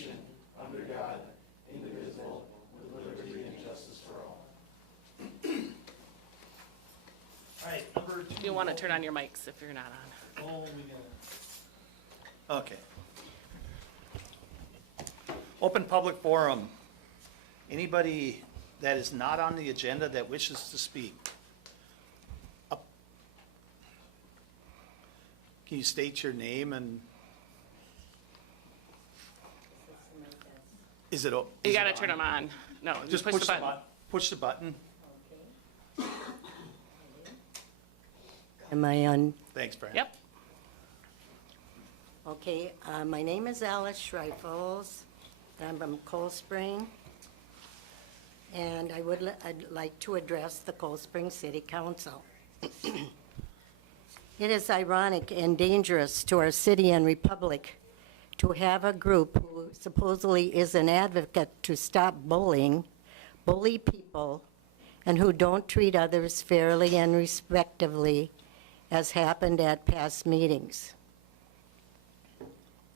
nation, under God, indivisible, with liberty and justice for all. All right, number 2. You want to turn on your mics if you're not on. Oh, we got it. Okay. Open public forum. Anybody that is not on the agenda that wishes to speak? Up. Can you state your name and? Is it? You got to turn them on. No, Just push the button. Push the button. Am I on? Thanks, Brian. Yep. Okay, my name is Alice Schreifels. I'm from Cold Spring. And I'd like to address the Cold Spring City Council. It is ironic and dangerous to our city and republic to have a group who supposedly is an advocate to stop bullying, bully people, and who don't treat others fairly and respectively, as happened at past meetings.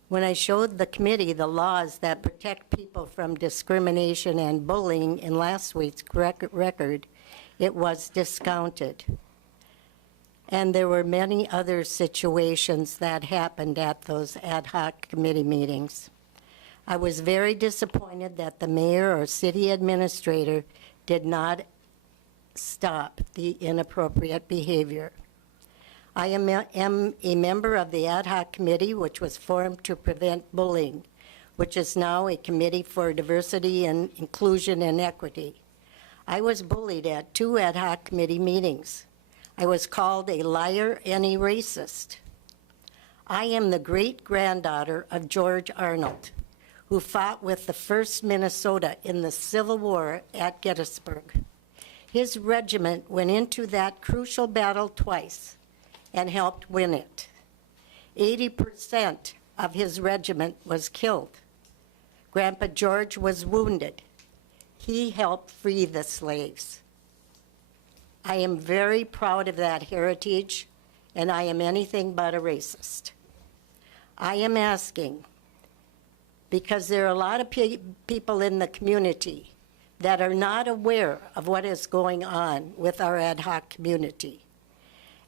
When I showed the committee the laws that protect people from discrimination and bullying in last week's record, it was discounted. And there were many other situations that happened at those ad hoc committee meetings. I was very disappointed that the mayor or city administrator did not stop the inappropriate behavior. I am a member of the ad hoc committee, which was formed to prevent bullying, which is now a committee for diversity and inclusion and equity. I was bullied at 2 ad hoc committee meetings. I was called a liar and a racist. I am the great-granddaughter of George Arnold, who fought with the 1st Minnesota in the Civil War at Gettysburg. His regiment went into that crucial battle twice and helped win it. 80% of his regiment was killed. Grandpa George was wounded. He helped free the slaves. I am very proud of that heritage, and I am anything but a racist. I am asking, because there are a lot of people in the community that are not aware of what is going on with our ad hoc community,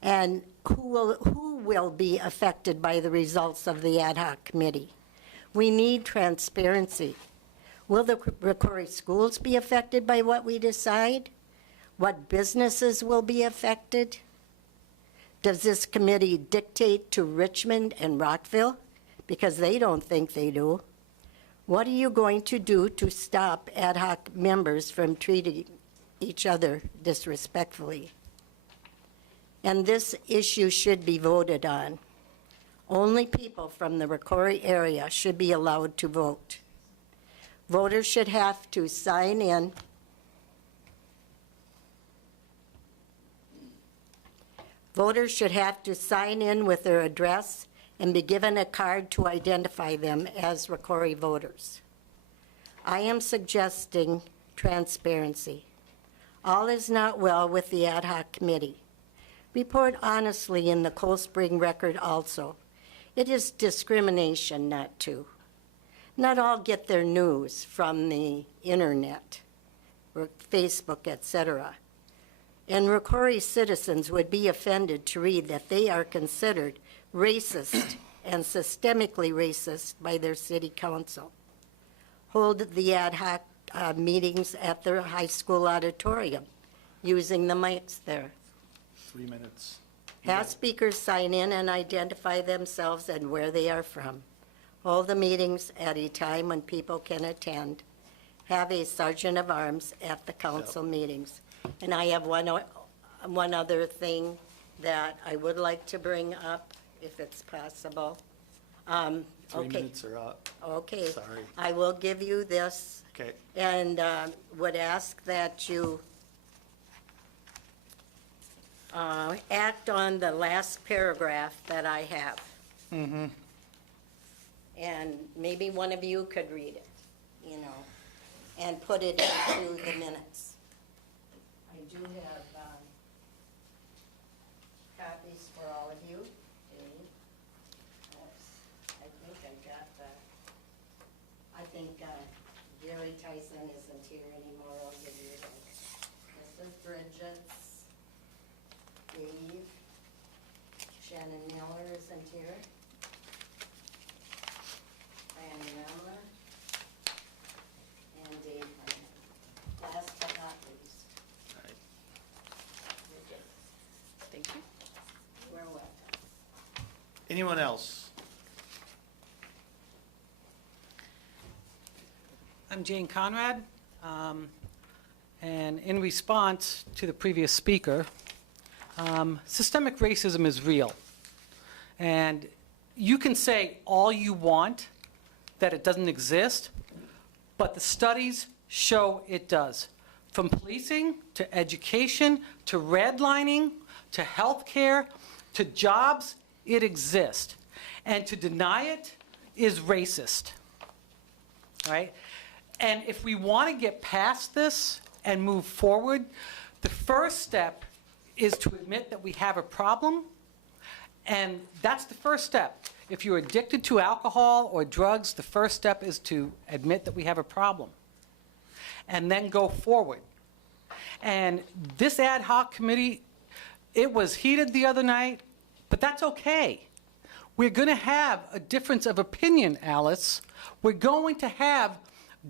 and who will be affected by the results of the ad hoc committee. We need transparency. Will the Rocori schools be affected by what we decide? What businesses will be affected? Does this committee dictate to Richmond and Rockville? Because they don't think they do. What are you going to do to stop ad hoc members from treating each other disrespectfully? And this issue should be voted on. Only people from the Rocori area should be allowed to vote. Voters should have to sign in. Voters should have to sign in with their address and be given a card to identify them as Rocori voters. I am suggesting transparency. All is not well with the ad hoc committee. Report honestly in the Cold Spring Record also. It is discrimination not to. Not all get their news from the internet, or Facebook, etc. And Rocori citizens would be offended to read that they are considered racist and systemically racist by their city council. Hold the ad hoc meetings at their high school auditorium using the mics there. 3 minutes. Have speakers sign in and identify themselves and where they are from. Hold the meetings at a time when people can attend. Have a sergeant of arms at the council meetings. And I have one other thing that I would like to bring up, if it's possible. 3 Okay. minutes are up. Okay. Sorry. I will give you this. Okay. And would ask that you act on the last paragraph that I have. Mm-hmm. And maybe one of you could read it, you know, and put it into the minutes. I do have copies for all of you. I think I got the, I think Jerry Tyson isn't here anymore. I'll give you that. This is Bridget's, Dave, Shannon Miller isn't here. Fran Remler, and Dave Hyman. Last but not least, Bridget. Thank you. We're welcome. Anyone else? I'm Jane Conrad, and in response to the previous speaker, systemic racism is real. And you can say all you want that it doesn't exist, but the studies show it does. From policing, to education, to redlining, to healthcare, to jobs, it exists. And to deny it is racist, right? And if we want to get past this and move forward, the first step is to admit that we have a problem. And that's the first step. If you're addicted to alcohol or drugs, the first step is to admit that we have a problem. And then go forward. And this ad hoc committee, it was heated the other night, but that's okay. We're going to have a difference of opinion, Alice. We're going to have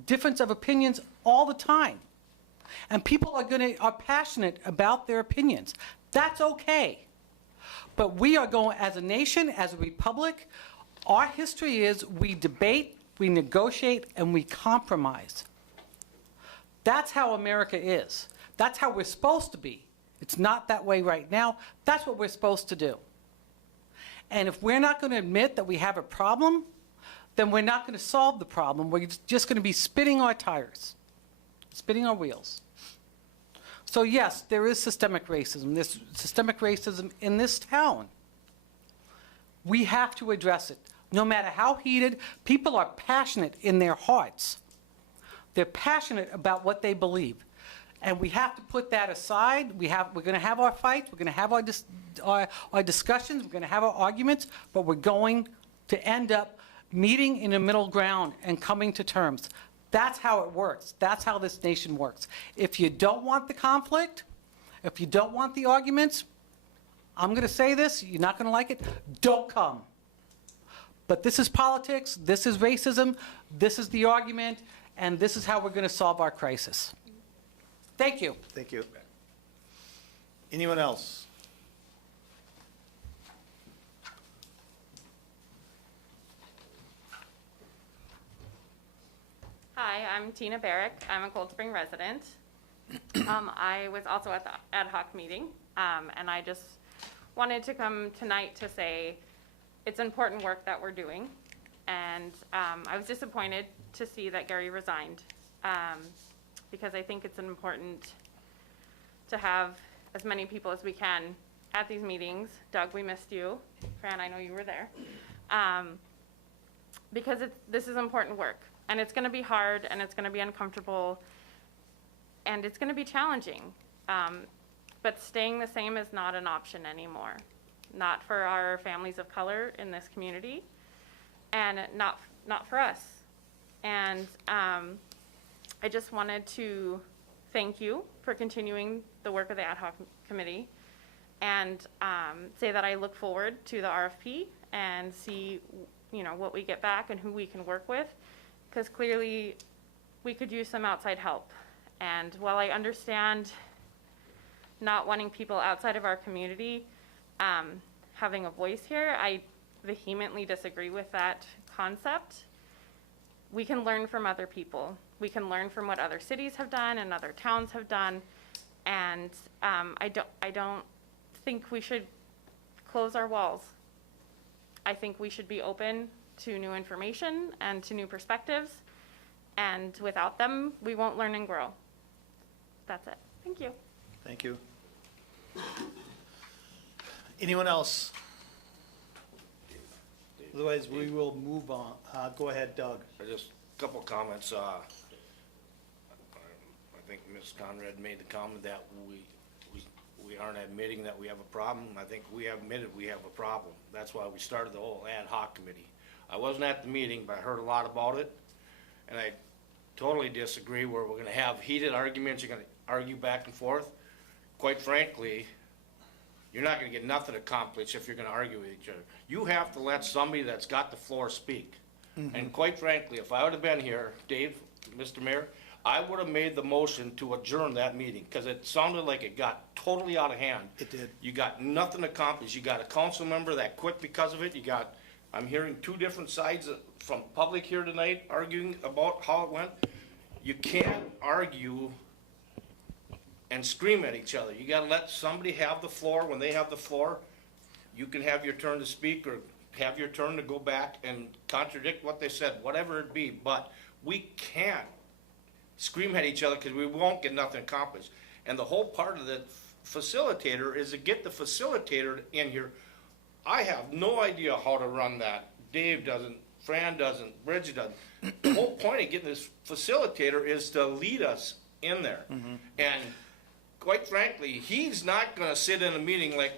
difference of opinions all the time. And people are passionate about their opinions. That's okay. But we are going, as a nation, as a republic, our history is we debate, we negotiate, and we compromise. That's how America is. That's how we're supposed to be. It's not that way right now. That's what we're supposed to do. And if we're not going to admit that we have a problem, then we're not going to solve the problem. We're just going to be spinning our tires, spinning our wheels. So yes, there is systemic racism. There's systemic racism in this town. We have to address it. No matter how heated, people are passionate in their hearts. They're passionate about what they believe. And we have to put that aside. We're going to have our fights. We're going to have our discussions. We're going to have our arguments. But we're going to end up meeting in a middle ground and coming to terms. That's how it works. That's how this nation works. If you don't want the conflict, if you don't want the arguments, I'm going to say this, you're not going to like it, don't come. But this is politics, this is racism, this is the argument, and this is how we're going to solve our crisis. Thank you. Thank you. Anyone else? Hi, I'm Tina Barrick. I'm a Cold Spring resident. I was also at the ad hoc meeting, and I just wanted to come tonight to say it's important work that we're doing. And I was disappointed to see that Gary resigned, because I think it's important to have as many people as we can at these meetings. Doug, we missed you. Fran, I know you were there. Because this is important work. And it's going to be hard, and it's going to be uncomfortable, and it's going to be challenging. But staying the same is not an option anymore. Not for our families of color in this community, and not for us. And I just wanted to thank you for continuing the work of the ad hoc committee, and say that I look forward to the RFP and see, what we get back and who we can work with. Because clearly we could use some outside help. And while I understand not wanting people outside of our community having a voice here, I vehemently disagree with that concept. We can learn from other people. We can learn from what other cities have done and other towns have done. And I don't think we should close our walls. I think we should be open to new information and to new perspectives, and without them, we won't learn and grow. That's it. Thank you. Thank you. Anyone else? Otherwise, we will move on. Go ahead, Doug. Just a couple of comments. I think Ms. Conrad made the comment that we aren't admitting that we have a problem. I think we have admitted we have a problem. That's why we started the whole ad hoc committee. I wasn't at the meeting, but I heard a lot about it, and I totally disagree where we're gonna have heated arguments, you're gonna argue back and forth. Quite frankly, you're not gonna get nothing accomplished if you're gonna argue with each other. You have to let somebody that's got the floor speak. And quite frankly, if I would've been here, Dave, Mr. Mayor, I would've made the motion to adjourn that meeting, cause it sounded like it got totally out of hand. It did. You got nothing accomplished. You got a council member that quit because of it. I'm hearing two different sides from public here tonight arguing about how it went. You can't argue and scream at each other. You gotta let somebody have the floor. When they have the floor, you can have your turn to speak or have your turn to go back and contradict what they said, whatever it be. But we can't scream at each other because we won't get nothing accomplished. And the whole part of the facilitator is to get the facilitator in here. I have no idea how to run that. Dave doesn't, Fran doesn't, Bridget doesn't. The whole point of getting this facilitator is to lead us in there. And quite frankly, he's not gonna sit in a meeting like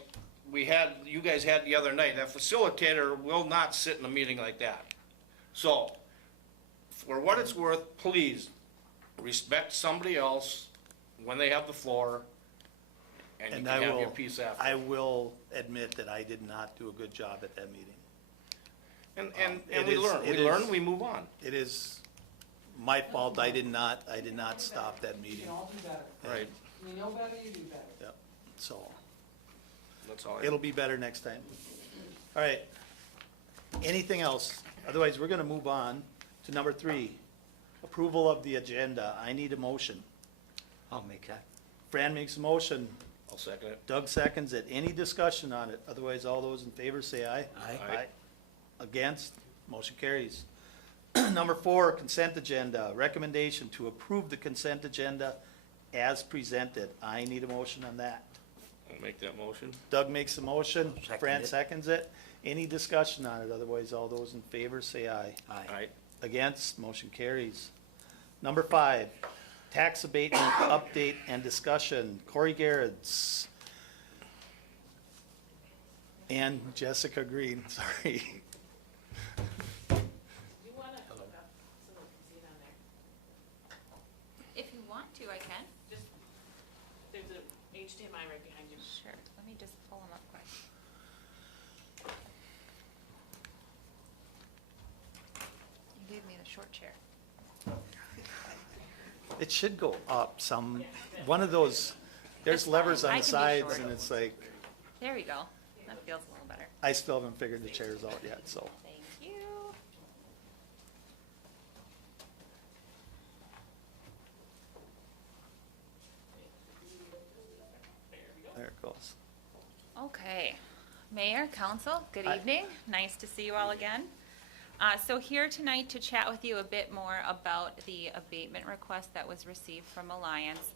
you guys had the other night. That facilitator will not sit in a meeting like that. So, for what it's worth, please respect somebody else when they have the floor, and you And can have your piece after. I will admit that I did not do a good job at that meeting. And it we is- learn, it we learn, is- we move on. It is my fault, I did not stop that We meeting. can all do better. Right, You know better, you do better. Yep, so, that's all. it'll be better next time. All right, anything else? Otherwise, we're gonna move on to number 3, approval of the agenda. I need a motion. I'll make that. Fran makes a motion, I'll second it. Doug seconds it. Any discussion on it? Otherwise, all those in favor say aye. Aye. Against? Motion carries. Number 4, consent agenda. Recommendation to approve the consent agenda as presented. I need a motion on that. I'll make that motion. Doug makes a motion, Second Fran it. seconds it. Any discussion on it? Otherwise, all those in favor say aye. Aye. Against? Motion carries. Number 5, tax abatement update and discussion. Corey Garrett's. And Jessica Green, sorry. You want to hook up so they can see it on there? If you want to, I can. Just, there's a HDMI right behind you. Sure. Let me just pull them up quick. You gave me the short chair. It should go up some, one of those, there's It's fine. levers on I the can be sides short. and it's like, There we go. That feels a little better. I still haven't figured the chairs out yet, so. Thank you. There it goes. Okay. Mayor, council, good Hi. evening. Nice to see you all again. So here tonight to chat with you a bit more about the abatement request that was received from Alliance.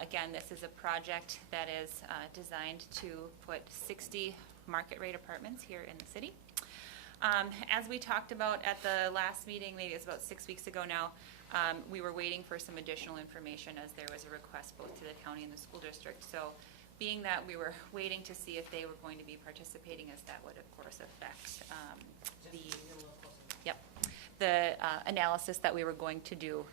Again, this is a project that is designed to put 60 market rate apartments here in the city. As we talked about at the last meeting, maybe it was about 6 weeks ago now, we were waiting for some additional information as there was a request both to the county and the school district. So being that we were waiting to see if they were going to be participating, as that would of course affect the analysis that we were going to do,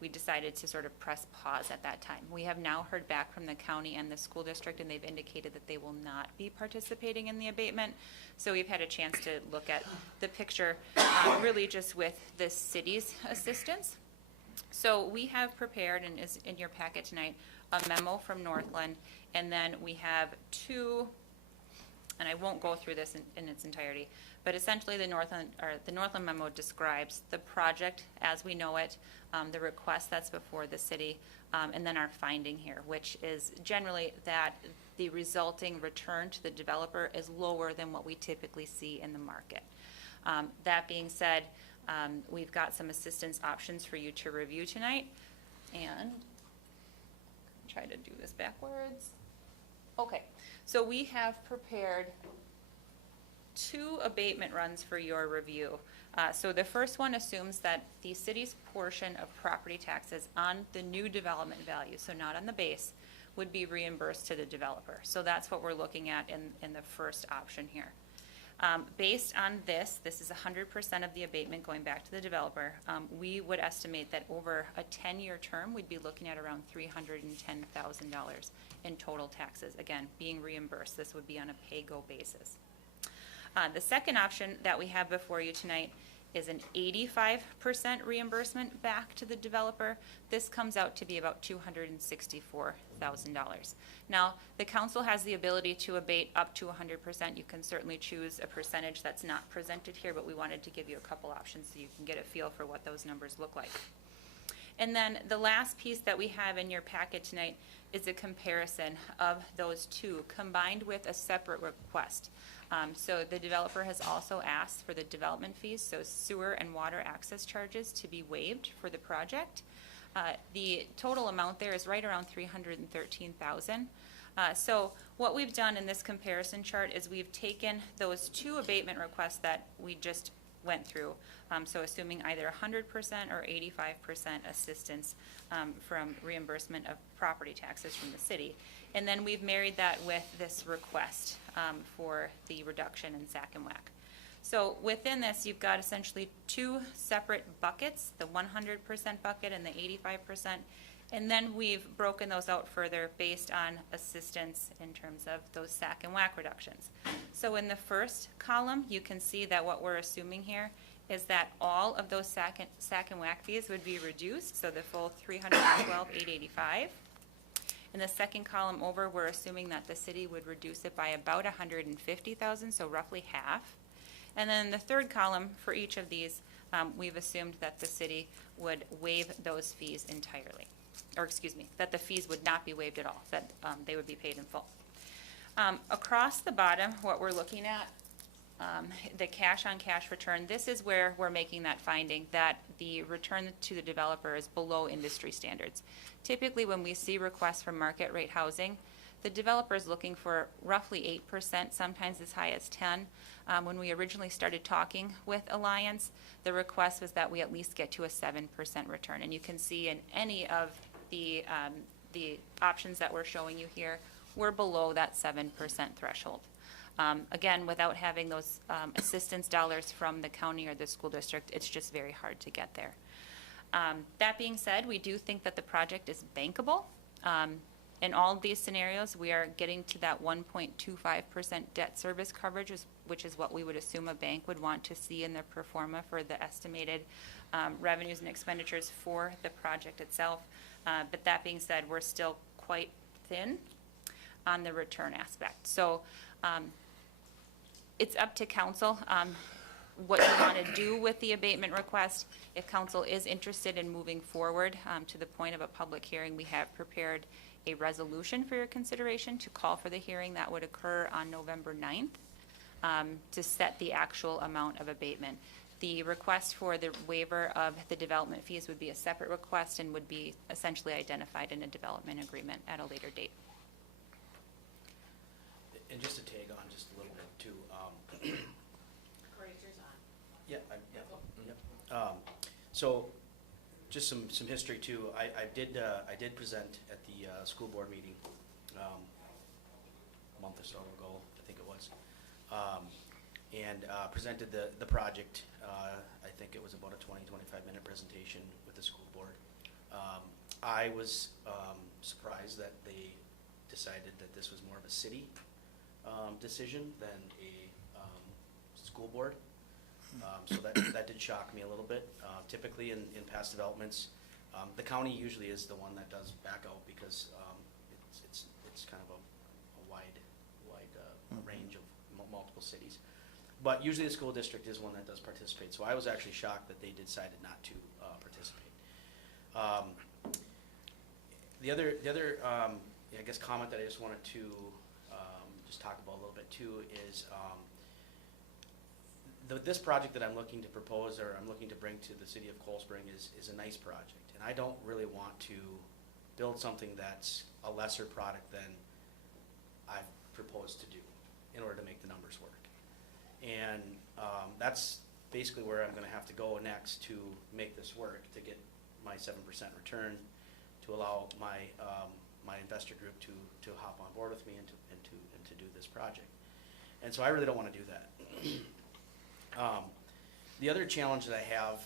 we decided to sort of press pause at that time. We have now heard back from the county and the school district, and they've indicated that they will not be participating in the abatement. So we've had a chance to look at the picture, really just with the city's assistance. So we have prepared, and is in your packet tonight, a memo from Northland, and then we have 2, and I won't go through this in its entirety, but essentially the Northland memo describes the project as we know it, the request that's before the city, and then our finding here, which is generally that the resulting return to the developer is lower than what we typically see in the market. That being said, we've got some assistance options for you to review tonight, and try to do this backwards. Okay, so we have prepared 2 abatement runs for your review. So the first one assumes that the city's portion of property taxes on the new development value, so not on the base, would be reimbursed to the developer. So that's what we're looking at in the first option here. Based on this is 100% of the abatement going back to the developer. We would estimate that over a 10-year term, we'd be looking at around $310,000 in total taxes, again, being reimbursed. This would be on a pay-go basis. The second option that we have before you tonight is an 85% reimbursement back to the developer. This comes out to be about $264,000. Now, the council has the ability to abate up to 100%. You can certainly choose a percentage that's not presented here, but we wanted to give you a couple options so you can get a feel for what those numbers look like. And then the last piece that we have in your packet tonight is a comparison of those two combined with a separate request. So the developer has also asked for the development fees, so sewer and water access charges, to be waived for the project. The total amount there is right around $313,000. So what we've done in this comparison chart is we've taken those two abatement requests that we just went through, so assuming either 100% or 85% assistance from reimbursement of property taxes from the city. And then we've married that with this request for the reduction in SAC and WAC. So within this, you've got essentially two separate buckets, the 100% bucket and the 85%. And then we've broken those out further based on assistance in terms of those SAC and WAC reductions. So in the first column, you can see that what we're assuming here is that all of those SAC and WAC fees would be reduced, so the full $312,885. In the second column over, we're assuming that the city would reduce it by about $150,000, so roughly half. And then in the third column, for each of these, we've assumed that the city would waive those fees entirely. Or excuse me, that the fees would not be waived at all, that they would be paid in full. Across the bottom, what we're looking at, the cash-on-cash return, this is where we're making that finding that the return to the developer is below industry standards. Typically, when we see requests for market rate housing, the developer is looking for roughly 8%, sometimes as high as 10%. When we originally started talking with Alliance, the request was that we at least get to a 7% return. And you can see in any of the options that we're showing you here, we're below that 7% threshold. Again, without having those assistance dollars from the county or the school district, it's just very hard to get there. That being said, we do think that the project is bankable. In all of these scenarios, we are getting to that 1.25% debt service coverage, which is what we would assume a bank would want to see in their pro forma for the estimated revenues and expenditures for the project itself. But that being said, we're still quite thin on the return aspect. So it's up to council what you want to do with the abatement request. If council is interested in moving forward to the point of a public hearing, we have prepared a resolution for your consideration to call for the hearing that would occur on November 9th to set the actual amount of abatement. The request for the waiver of the development fees would be a separate request and would be essentially identified in a development agreement at a later date. And just to tag on just a little bit too, Corey's yours on. So just some history too. I did present at the school board meeting a month or so ago, I think it was, and presented the project. I think it was about a 20-25 minute presentation with the school board. I was surprised that they decided that this was more of a city decision than a school board. So that did shock me a little bit. Typically in past developments, the county usually is the one that does back out because it's kind of a wide range of multiple cities. But usually the school district is one that does participate. So I was actually shocked that they decided not to participate. The other I guess comment that I just wanted to just talk about a little bit too is this project that I'm looking to propose or I'm looking to bring to the city of Cold Spring is a nice project, and I don't really want to build something that's a lesser product than I've proposed to do in order to make the numbers work. And that's basically where I'm going to have to go next to make this work, to get my 7% return, to allow my my investor group to hop on board with me and to do this project. And so I really don't want to do that. The other challenge that I have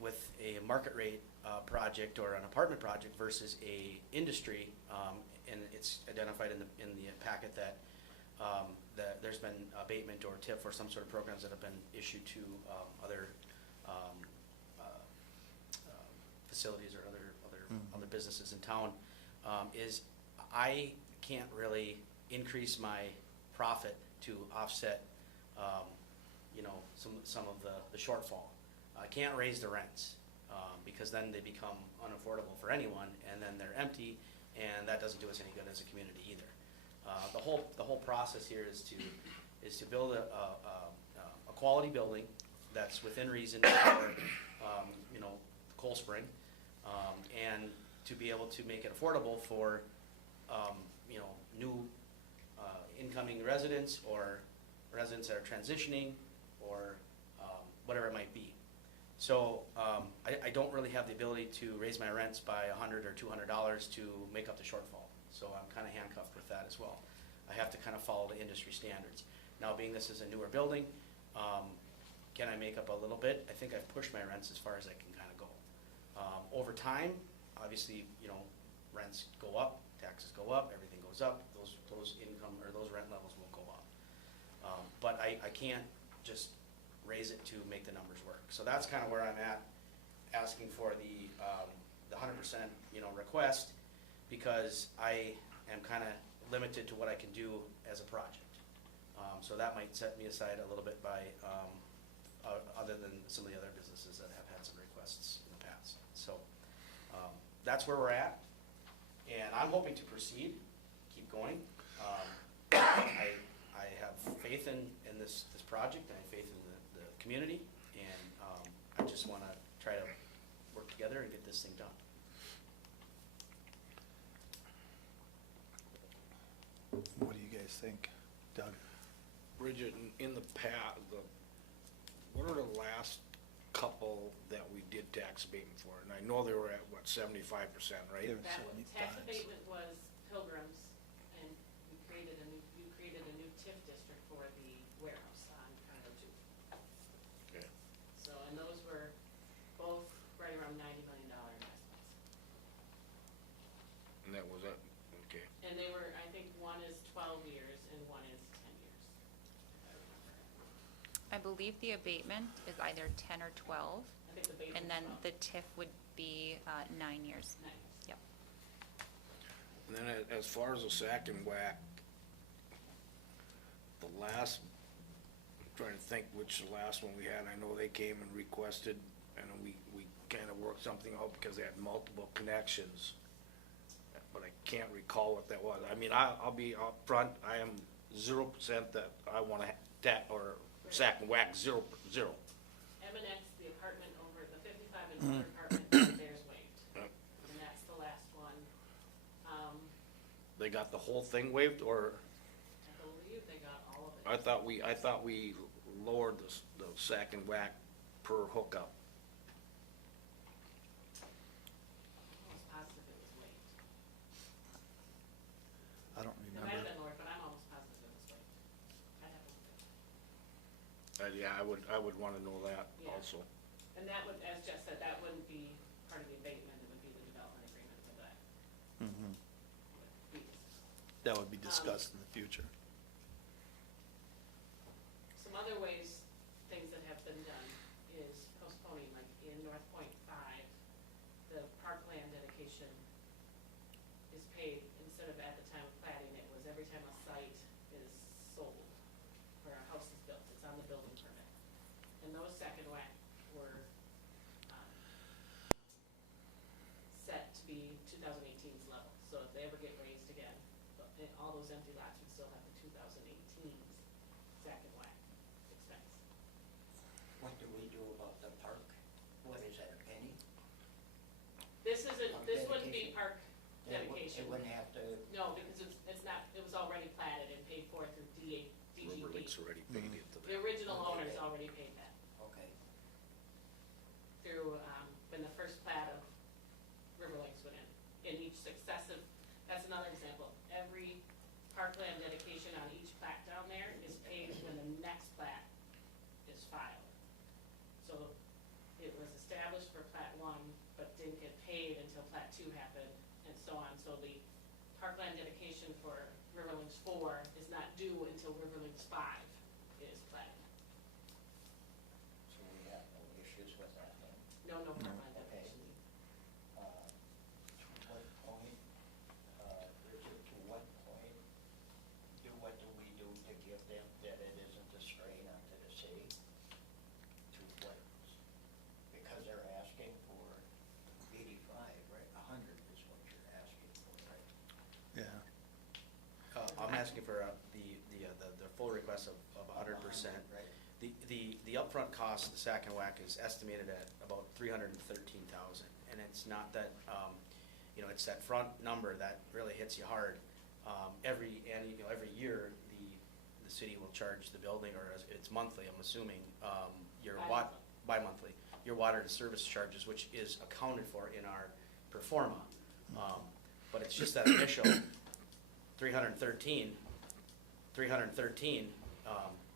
with a market rate project or an apartment project versus a industry, and it's identified in the packet that there's been abatement or TIF or some sort of programs that have been issued to other facilities or other businesses in town, is I can't really increase my profit to offset, some of the shortfall. I can't raise the rents, because then they become unaffordable for anyone, and then they're empty, and that doesn't do us any good as a community either. The whole process here is to build a quality building that's within reason for, Cold Spring, and to be able to make it affordable for, new incoming residents or residents that are transitioning or whatever it might be. So I don't really have the ability to raise my rents by $100 or $200 to make up the shortfall. So I'm kind of handcuffed with that as well. I have to kind of follow the industry standards. Now, being this is a newer building, can I make up a little bit? I think I've pushed my rents as far as I can kind of go. Over time, obviously, rents go up, taxes go up, everything goes up. Those income or those rent levels will go up. But I can't just raise it to make the numbers work. So that's kind of where I'm at, asking for the 100%, request, because I am kind of limited to what I can do as a project. So that might set me aside a little bit by, other than some of the other businesses that have had some requests in the past. So that's where we're at, and I'm hoping to proceed, keep going. I have faith in this project, and I have faith in the community, and I just want to try to work together and get this thing done. What do you guys think, Doug? Bridget, in the past, what are the last couple that we did tax abatement for? And I know they were at, 75%, right? They were That was, tax 75. abatement was Pilgrims, and you created a new TIF district for the warehouse on Condo 2. Okay. So, and those were both right around $90 million investments. And that was it, okay. And they were, I think one is 12 years and one is 10 years, if I remember. I believe the abatement is either 10 or 12, I think the base and was then 12. the TIF would be 9 years. Nice. Yep. And then as far as the sack and whack, the last, I'm trying to think which the last one we had, I know they came and requested, and we kind of worked something out because they had multiple connections, but I can't recall what that was. I mean, I'll be upfront, I am 0% that I want to or sack and whack, 0. M&X, the apartment over, the 55 and older apartment, theirs waived. Yep. And that's the last one. They got the whole thing waived, or I believe they got all of it. I thought we lowered the sack and whack per hookup. I'm almost positive it was waived. I don't It might have remember. been lower, but I'm almost positive it was waived. I'd have to look at it. Yeah, I would want to know that Yeah. also. And that would, as Jeff said, that wouldn't be part of the abatement, it would be the development agreement for that. Mhm. Would be- That would be discussed in the future. Some other ways, things that have been done is postponing, like in North Point 5, the parkland dedication is paid, instead of at the time of platting, it was every time a site is sold or a house is built, it's on the building permit. And those second whack were set to be 2018's level, so if they ever get raised again, all those empty lots would still have the 2018's second whack expense. What do we do about the park? What is that, a penny? This isn't, Park this wouldn't be dedication. park It dedication. wouldn't have to, No, because it's not, it was already platted and paid for through River Lake's DGP. already paid into The that. original owners already paid that okay. through, when the first plat of River Lakes went in. In each successive, that's another example. Every parkland dedication on each plat down there is didn't get paid until Plat 2 happened, and so on. So the parkland dedication for Riverlinks 4 is not due until Riverlinks 5 is platted. So we have no issues with that then? No parkland Okay. dedication. To what point, Richard, to what point, what do we do to give them that it isn't a strain onto the city? To what, because they're asking for 85, right? 100 is what you're asking for, right? Yeah. I'm asking for the full request of 100%. Right. The upfront cost of the sack and whack is estimated at about 313,000, and it's not that, it's that front number that really hits you hard. Every year, the city will charge the building, or it's monthly, I'm assuming, bi-monthly, your water and service charges, which is accounted for in our pro forma. But it's just that initial 313,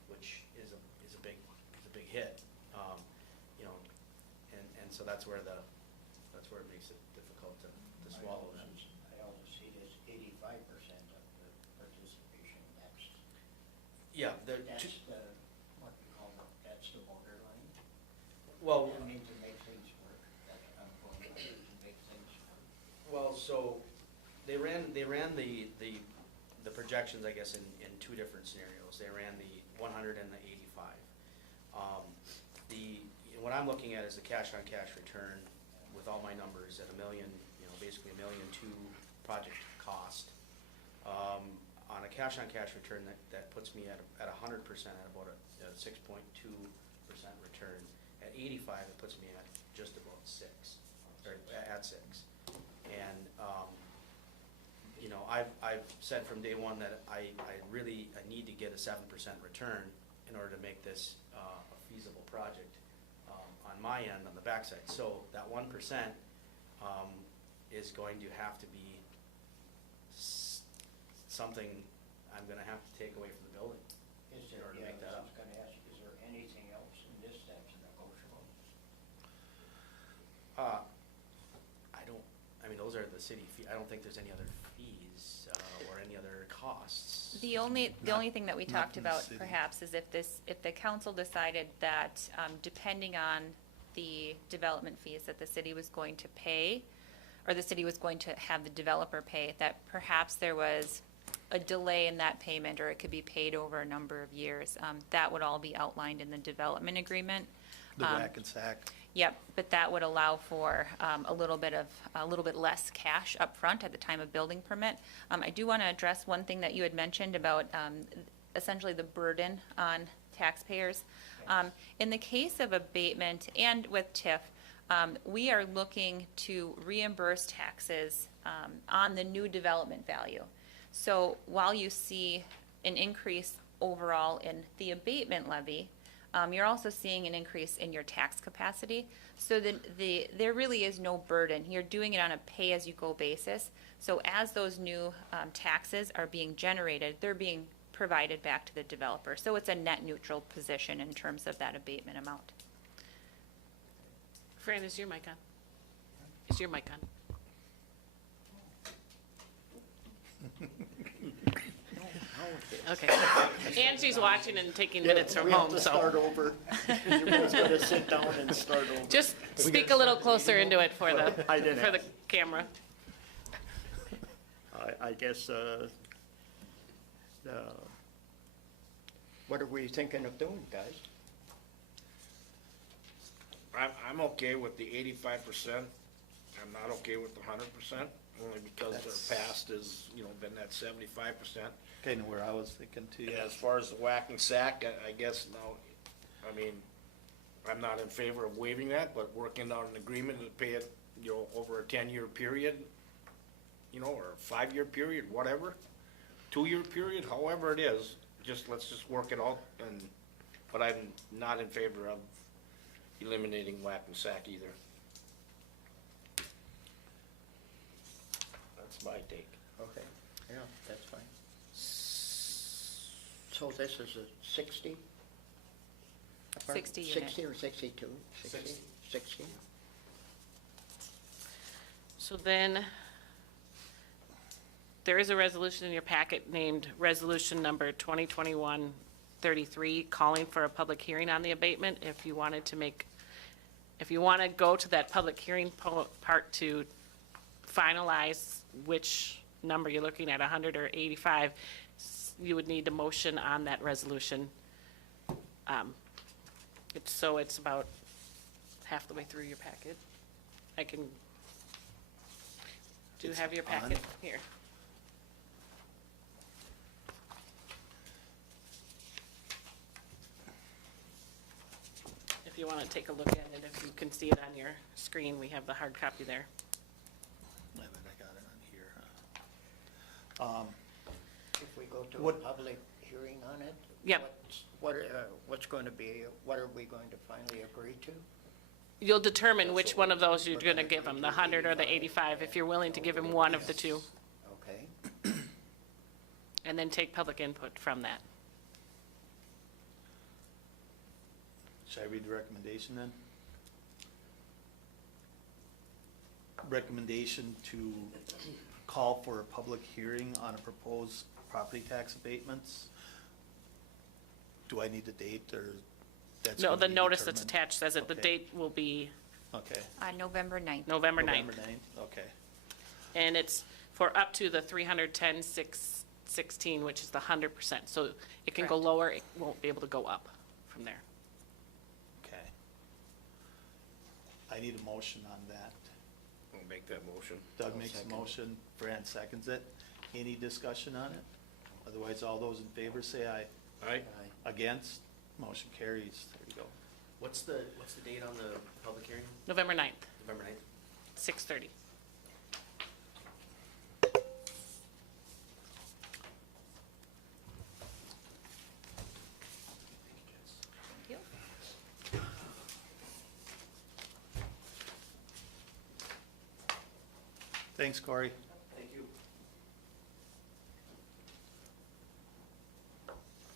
which is a big hit, and so that's where it makes it difficult to swallow that. I also see this 85% of the participation, Yeah, that's the, what you call it, that's the borderline? well, I mean, to make things work, that's, I'm going to make things work. well, so they ran the projections, I guess, in two different scenarios. They ran the 100 and the 85. What I'm looking at is the cash-on-cash return with all my numbers at $1 million, basically $1.2 million project cost. On a cash-on-cash return, that puts me at 100% at about a 6.2% return. At 85, it puts me at just about 6, or at 6. And I've said from day one that I need to get a 7% return in order to make this a feasible project on my end, on the backside. So that 1% is going to have to be something I'm going to have to take away from the building in order to make that up. I was going to ask, is there anything else in this that's negotiable? Those are the city fees. I don't think there's any other fees or any other costs. The only thing that we not talked in the about city. perhaps is if the council decided that, depending on the development fees that the city was going to pay, or the city was going to have the developer pay, that perhaps there was a delay in that payment, or it could be paid over a number of years. That would all be outlined in the development agreement. The whack and sack. Yep, but that would allow for a little bit less cash up front at the time of building permit. I do want to address one thing that you had mentioned about essentially the burden on taxpayers. In the case of abatement and with TIF, we are looking to reimburse taxes on the new development value. So while you see an increase overall in the abatement levy, you're also seeing an increase in your tax capacity. So there really is no burden. You're doing it on a pay-as-you-go basis. So as those new taxes are being generated, they're being provided back to the developer. So it's a net neutral position in terms of that abatement amount. Fran, is your mic on? Is your mic on? Okay. And she's watching and taking minutes from home, We have to so start over. You're both going to sit down and start over. just speak a little closer into it for the I didn't for the ask. camera. I guess, what are we thinking of doing, guys? I'm okay with the 85%. I'm not okay with the 100%, only because our past has, been that 75%. Kind of where I was thinking too. As far as the whack and sack, I guess now, I'm not in favor of waiving that, but working out an agreement to pay it, over a 10-year period, or a 5-year period, whatever, 2-year period, however it is, let's just work it out, but I'm not in favor of eliminating whack and sack either. That's my take. Okay, yeah, that's fine. So this is a 60? 60 unit. 60 or 62? 60. 60? So then, there is a resolution in your packet named Resolution Number 2021-33, calling for a public hearing on the abatement. If you wanted to if you want to go to that public hearing part to finalize which number you're looking at, 100 or 85, you would need a motion on that resolution. It's about half the way through your packet. Do you have your packet? Here. If you want to take a look at it, if you can see it on your screen, we have the hard copy there. I think I got it on here. If we go to a What- public hearing on it? Yep. What's going to be, what are we going to finally agree to? You'll determine which one of those you're going to give him, the 100 or the 85, if you're willing to give him one of the two, Okay, and then take public input from that. Should I read the recommendation then? Recommendation to call for a public hearing on a proposed property tax abatements. Do I need a date or that's No, gonna the be notice that's determined? attached says it, the Okay. date will be Okay. November 9th. November 9th. November 9th, okay. And it's for up to the 310,616, which is the 100%. So it can go Correct. lower, it won't be able to go up from there. Okay. I need a motion on that. I'll make that motion. Doug I'll makes a second. motion, Fran seconds it. Any discussion on it? Otherwise, all those in favor say aye. Aye. Against? Motion carries. There you go. What's the date on the public hearing? November 9th, November 9th? 6:30. Thank you. Thanks, Corey. Thank you.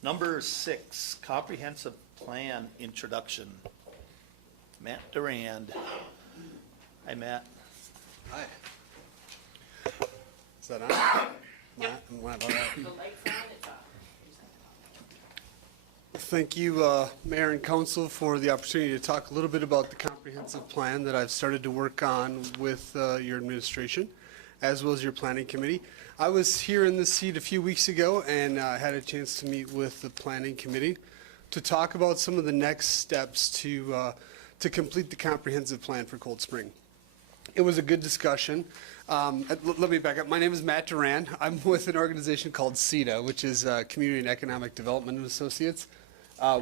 Number 6, comprehensive plan introduction. Matt Durand. Hi, Matt. Hi. Is that on? My The light's on, it's off. Thank you, Mayor and Council, for the opportunity to talk a little bit about the comprehensive plan that I've started to work on with your administration, as well as your planning committee. I was here in this seat a few weeks ago and had a chance to meet with the planning committee to talk about some of the next steps to complete the comprehensive plan for Cold Spring. It was a good discussion. Let me back up. My name is Matt Duran. I'm with an organization called CETA, which is Community and Economic Development Associates.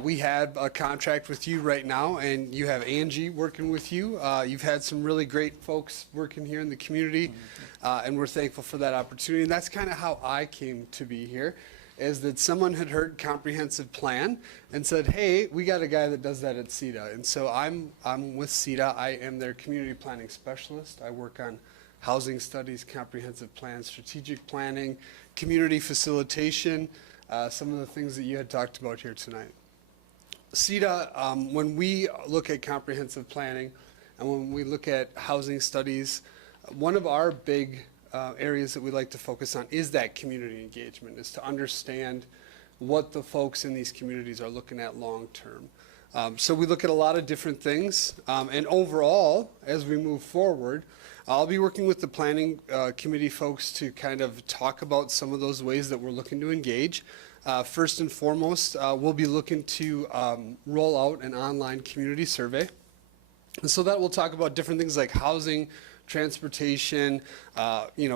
We have a contract with you right now, and you have Angie working with you. You've had some really great folks working here in the community, and we're thankful for that opportunity. And that's kind of how I came to be here, is that someone had heard comprehensive plan and said, hey, we got a guy that does that at CETA. And so I'm with CETA. I am their community planning specialist. I work on housing studies, comprehensive plan, strategic planning, community facilitation, some of the things that you had talked about here tonight. CETA, when we look at comprehensive planning and when we look at housing studies, one of our big areas that we like to focus on is that community engagement, is to understand what the folks in these communities are looking at long term. So we look at a lot of different things, and overall, as we move forward, I'll be working with the planning committee folks to kind of talk about some of those ways that we're looking to engage. First and foremost, we'll be looking to roll out an online community survey. And so that we'll talk about different things like housing, transportation,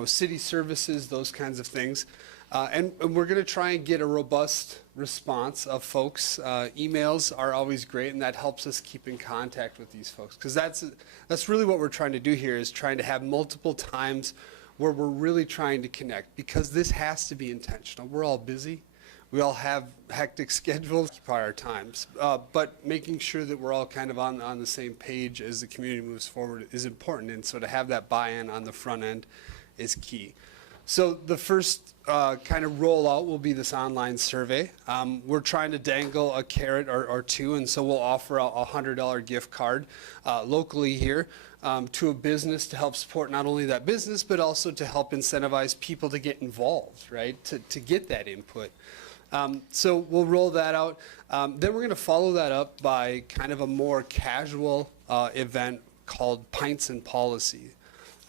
city services, those kinds of things. And we're going to try and get a robust response of folks. Emails are always great, and that helps us keep in contact with these folks. Because that's really what we're trying to do here, is trying to have multiple times where we're really trying to connect. Because this has to be intentional. We're all busy. We all have hectic schedules, occupy our times. But making sure that we're all kind of on the same page as the community moves forward is important. And so to have that buy-in on the front end is key. So the first kind of rollout will be this online survey. We're trying to dangle a carrot or two, and so we'll offer a $100 gift card locally here to a business to help support not only that business, but also to help incentivize people to get involved, right, to get that input. So we'll roll that out. Then we're going to follow that up by kind of a more casual event called Pints and Policy.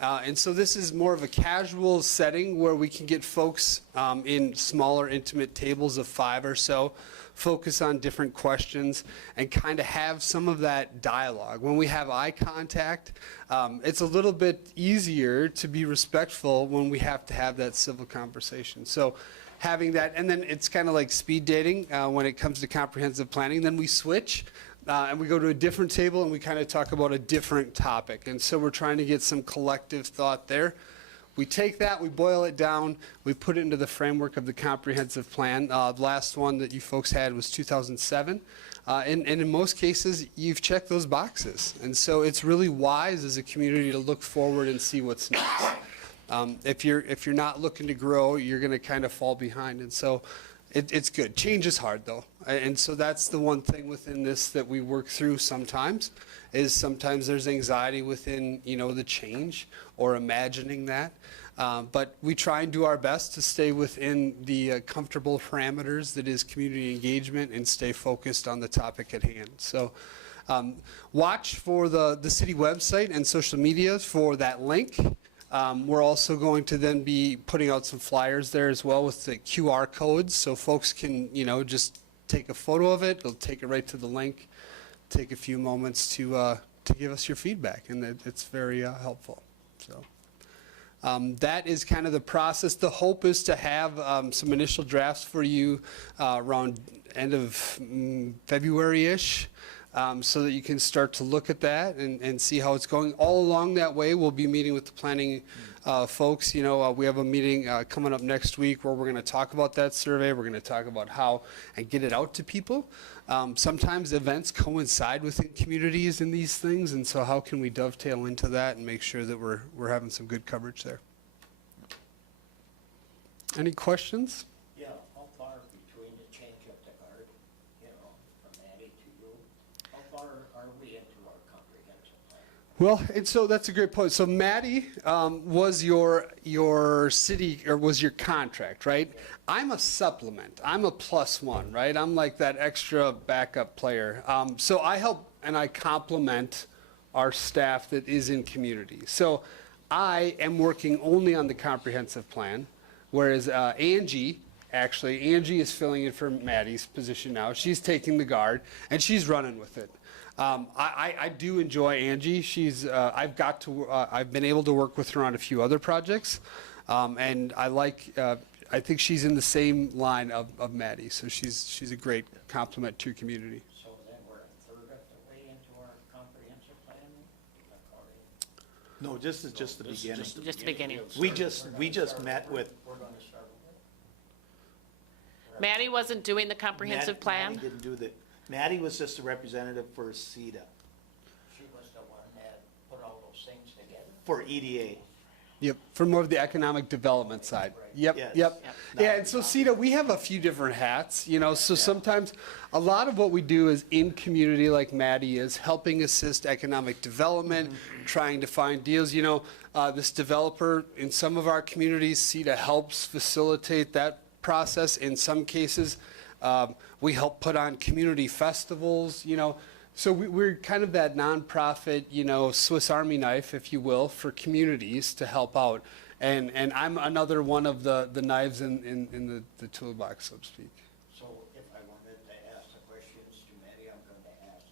And so this is more of a casual setting where we can get folks in smaller, intimate tables of 5 or so, focus on different questions, and kind of have some of that dialogue. When we have eye contact, it's a little bit easier to be respectful when we have to have that civil conversation. So having that, and then it's kind of like speed dating when it comes to comprehensive planning. Then we switch. And we go to a different table and we kind of talk about a different topic. And so we're trying to get some collective thought there. We take that, we boil it down, we put it into the framework of the comprehensive plan. The last one that you folks had was 2007. And in most cases, you've checked those boxes. And so it's really wise as a community to look forward and see what's next. If you're not looking to grow, you're going to kind of fall behind. And so it's good. Change is hard, though. And so that's the one thing within this that we work through sometimes, is sometimes there's anxiety within, the change or imagining that. But we try and do our best to stay within the comfortable parameters that is community engagement and stay focused on the topic at hand. So watch for the city website and social media for that link. We're also going to then be putting out some flyers there as well with the QR codes, so folks can, just take a photo of it. They'll take it right to the link. Take a few moments to give us your feedback, and it's very helpful. So that is kind of the process. The hope is to have some initial drafts for you around end of February-ish. So that you can start to look at that and see how it's going. All along that way, we'll be meeting with the planning folks. We have a meeting coming up next week where we're going to talk about that survey. We're going to talk about how and get it out to people. Sometimes events coincide within communities in these things, and so how can we dovetail into that and make sure that we're having some good coverage there? Any questions? Yeah, how far between the change of the guard, from Maddie to you? How far are we into our comprehensive plan? Well, and so that's a great point. So Maddie was your city, or was your contract, right? I'm a supplement. I'm a +1, right? I'm like that extra backup player. So I help and I complement our staff that is in community. So I am working only on the comprehensive plan, whereas Angie is filling in for Maddie's position now. She's taking the guard, and she's running with it. I do enjoy Angie. I've been able to work with her on a few other projects, and I think she's in the same line of Maddie, so she's a great complement to your community. So then we're a third of the way into our comprehensive plan, according? No, this is just the beginning. Just the beginning. We just met with. We're gonna start with Maddie wasn't doing the comprehensive plan? Maddie didn't do Maddie was just a representative for CETA, she was the one that put all those things together. for EDA. Yep, for more of the economic development side. Yep, Yes. yep. Yep. Yeah, and so CETA, we have a few different hats, so sometimes a lot of what we do is in community, like Maddie is, helping assist economic development, trying to find deals. This developer in some of our communities, CETA helps facilitate that process. In some cases, we help put on community festivals, So we're kind of that nonprofit, Swiss Army knife, if you will, for communities to help out. And I'm another one of the knives in the toolbox, so to speak. So if I wanted to ask the questions to Maddie, I'm going to ask,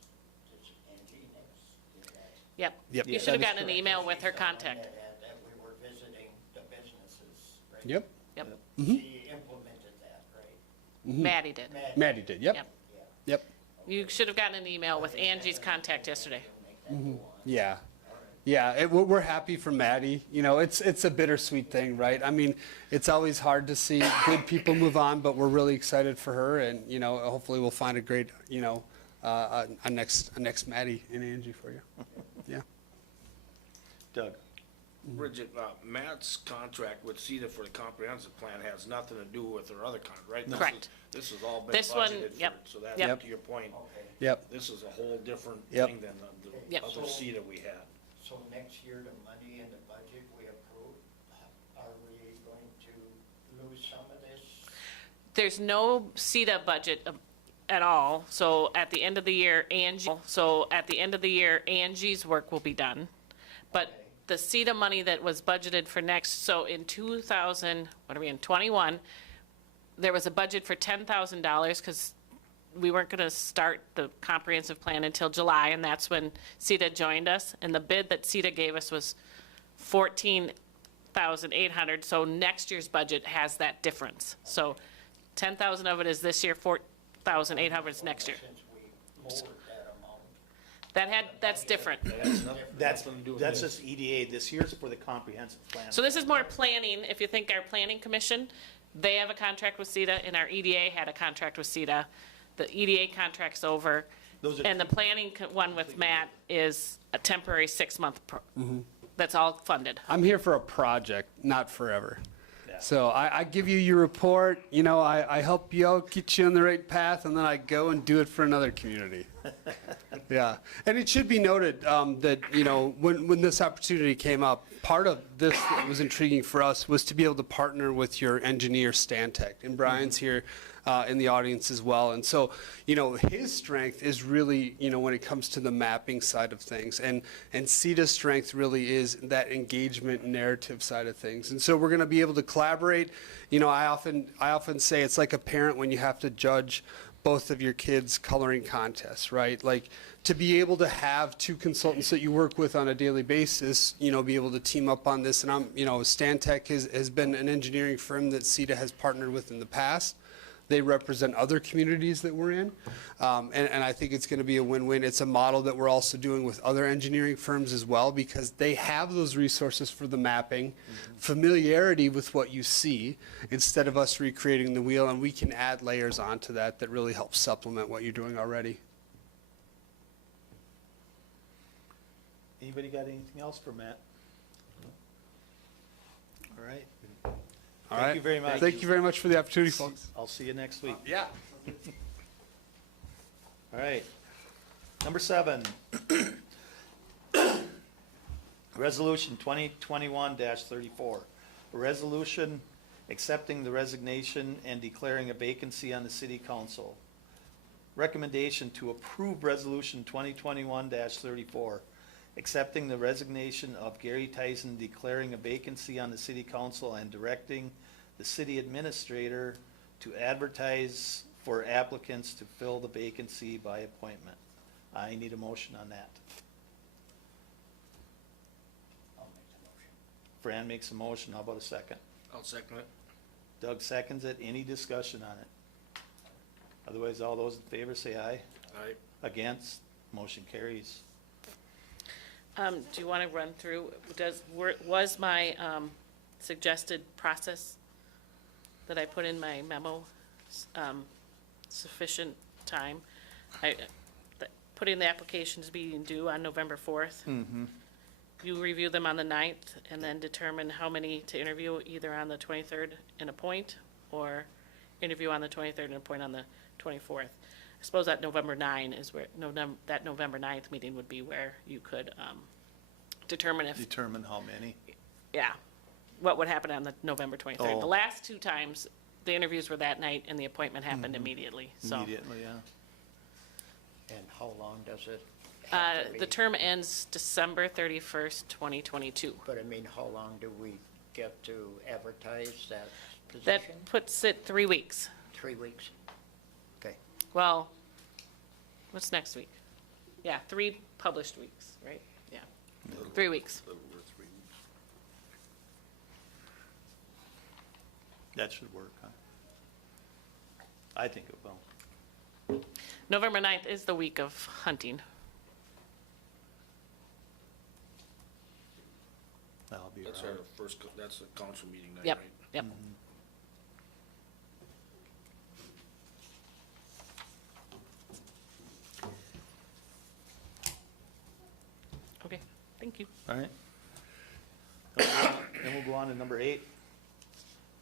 does Angie next? Is that Yep. Yep. You should have gotten an email with her contact. that we were visiting the businesses, right? Yep. Yep. She implemented that, right? Maddie did. Maddie did, yep. Yep. Yep. You should have gotten an email with Angie's contact yesterday. Yeah. Yeah, we're happy for Maddie. It's a bittersweet thing, right? I mean, it's always hard to see good people move on, but we're really excited for her, and hopefully we'll find a great, a next Maddie and Angie for you. Yeah. Doug? Bridget, Matt's contract with CETA for the comprehensive plan has nothing to do with their other contract, right? This Correct. This has all been This one, budgeted yep, for, so that's yep. to your point. Okay, Yep. This is a whole different Yep. thing than the Yep. other CETA we had. so next year, the money in the budget we approved, are we going to lose some of this? There's no CETA budget at all, so at the end of the year, Angie's work will be done. But Okay. the CETA money that was budgeted for next, so in 21, there was a budget for $10,000, because we weren't gonna start the comprehensive plan until July, and that's when CETA joined us, and the bid that CETA gave us was $14,800, so next year's budget has that difference. So 10,000 of it is this year, 4,800 is next year. Since we lowered that amount. That's different. That's, Nothing to do with that's this. just EDA. This year's for the comprehensive plan. So this is more planning. If you think our planning commission, they have a contract with CETA, and our EDA had a contract with CETA. The EDA contract's over, Those are- and the planning one with Matt is a temporary 6-month, that's all funded. I'm here for a project, not forever. Yeah. So I give you your report, you know, I help you out, get you on the right path, and then I go and do it for another community. Yeah, and it should be noted that, you know, when this opportunity came up, part of this that was intriguing for us was to be able to partner with your engineer, Stantec, and Brian's here in the audience as well. And so, you know, his strength is really, you know, when it comes to the mapping side of things. And CETA's strength really is that engagement narrative side of things. And so we're going to be able to collaborate. You know, I often say it's like a parent when you have to judge both of your kids' coloring contests, right? Like, to be able to have two consultants that you work with on a daily basis, you know, be able to team up on this. And you know, Stantec has been an engineering firm that CETA has partnered with in the past. They represent other communities that we're in. And I think it's going to be a win-win. It's a model that we're also doing with other engineering firms as well, because they have those resources for the mapping, familiarity with what you see, instead of us recreating the wheel, and we can add layers onto that that really help supplement what you're doing already. Anybody got anything else for Matt? All right. All Thank right. you very much. Thank you very much for the opportunity, folks. I'll see you next week. Yeah. All right. Number 7. Resolution 2021-34. A resolution accepting the resignation and declaring a vacancy on the city council. Recommendation to approve resolution 2021-34, accepting the resignation of Gary Tyson, declaring a vacancy on the city council, and directing the city administrator to advertise for applicants to fill the vacancy by appointment. I need a motion on that. I'll make the motion. Fran makes a motion. How about a second? I'll second it. Doug seconds it. Any discussion on it? Otherwise, all those in favor say aye. Aye. Against? Motion carries. Do you want to run through, was my suggested process that I put in my memo sufficient time? Putting the applications being due on November 4th. Mm-hmm. You review them on the 9th and then determine how many to interview either on the 23rd and appoint, or interview on the 23rd and appoint on the 24th. I suppose that November 9 is where, that November 9th meeting would be where you could determine if, Determine how many. yeah, what would happen on the November 23rd. Oh. The last 2 times, the interviews were that night and the appointment happened immediately, so. Immediately, yeah. And how long does it have to be? The term ends December 31st, 2022. But I mean, how long do we get to advertise that position? That puts it 3 weeks. 3 weeks? Okay. Well, what's next week? Yeah, 3 published weeks, right? Yeah, 3 weeks. That should work, huh? I think it will. November 9th is the week of hunting. That'll be all That's right. our first, that's the council meeting night, Yep, right? yep. Okay, thank you. All right. Then we'll go on to number 8.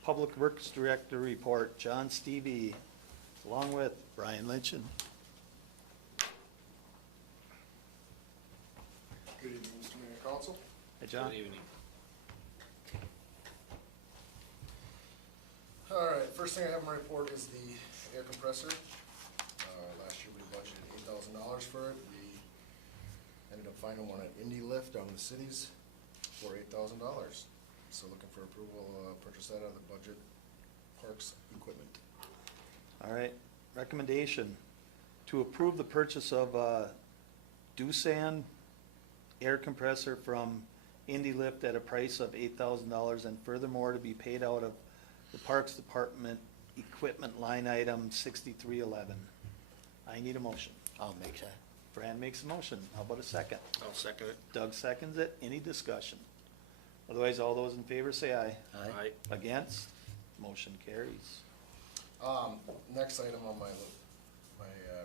Public Works Director Report, John Stevie, along with Brian Lynchen. Good evening, Mr. Mayor and Council. Hey, John. Good evening. All right, first thing I have in my report is the air compressor. Last year we budgeted $8,000 for it. We ended up finding one at Indy Lift down in the cities for $8,000. So looking for approval, purchase that out of the budget, parks equipment. All right, recommendation to approve the purchase of Doosan air compressor from Indy Lift at a price of $8,000 and furthermore to be paid out of the Parks Department equipment line item 6311. I need a motion. I'll make that. Fran makes a motion. How about a second? I'll second it. Doug seconds it. Any discussion? Otherwise, all those in favor say aye. Aye. Against? Motion carries. Next item on my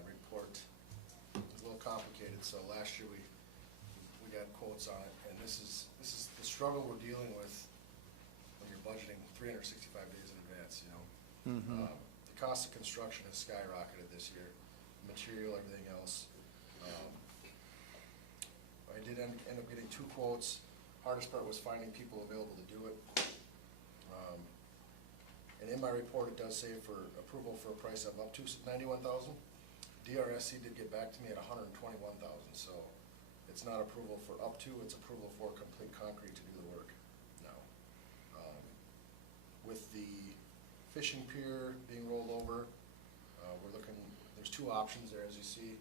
report is a little complicated. So last year we got quotes on it, and this is the struggle we're dealing with when you're budgeting 365 days in advance, you know? The cost of construction has skyrocketed this year, material, everything else. I did end up getting 2 quotes. Hardest part was finding people available to do it. And in my report, it does say for approval for a price of up to $91,000. DRSC did get back to me at $121,000, so it's not approval for up to, it's approval for complete concrete to do the work now. With the fishing pier being rolled over, we're looking, there's 2 options there, as you see.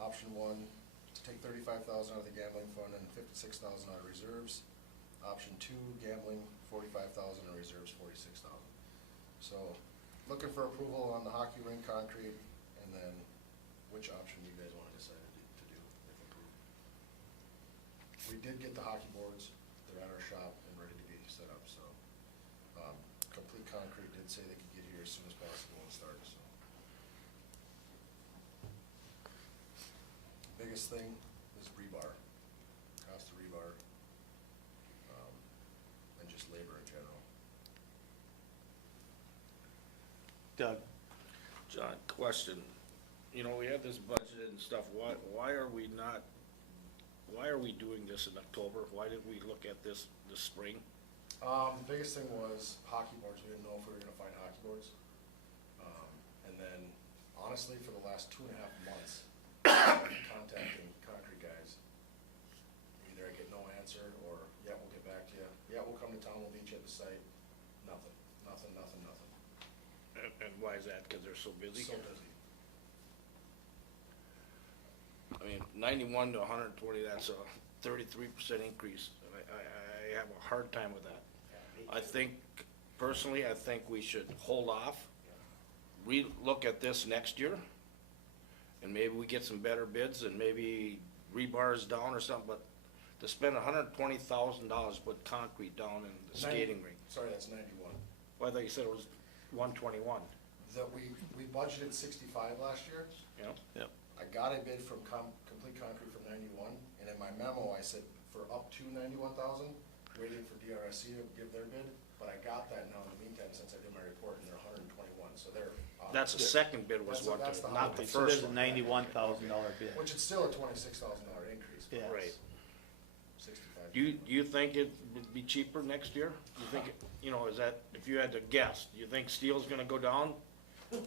Option 1, to take $35,000 out of the gambling fund and $56,000 out of reserves. Option 2, gambling, $45,000 and reserves $46,000. So, looking for approval on the hockey rink concrete, and then which option you guys want to decide to do, if approved. We did get the hockey boards, they're at our shop and ready to be set up, so. Complete Concrete did say they could get here as soon as possible and start, so. Biggest thing is rebar, cost of rebar, and just labor in general. Doug? John, question. You know, we have this budget and stuff. Why are we doing this in October? Why didn't we look at this spring? The biggest thing was hockey boards. We didn't know if we were gonna find hockey boards. And then honestly, for the last 2.5 months, I've been contacting concrete guys. Either I get no answer or, yeah, we'll get back to you. Yeah, we'll come to town, we'll meet you at the site. Nothing. And why is that? Because they're so busy? So busy. I mean, 91 to 120, that's a 33% increase. I have a hard time with that. I think, personally, I think we should hold off, re-look at this next year, and maybe we get some better bids, and maybe rebar is down or something, but to spend $120,000 to put concrete down in the skating rink. Sorry, that's 91. Well, I thought you said it was 121, That we budgeted 65 last year. you know? Yep. I got a bid from Complete Concrete for 91, and in my memo, I said for up to 91,000, waiting for DRSC to give their bid, but I got that now in the meantime since I did my report, and they're 121, so they're. That's the second bid was That's the not the highest. So first there's a one. $91,000 bid. Which is still a $26,000 increase. Yeah. Right. 65. Do you think it would be cheaper next year? You think, is that, if you had to guess, do you think steel's gonna go down?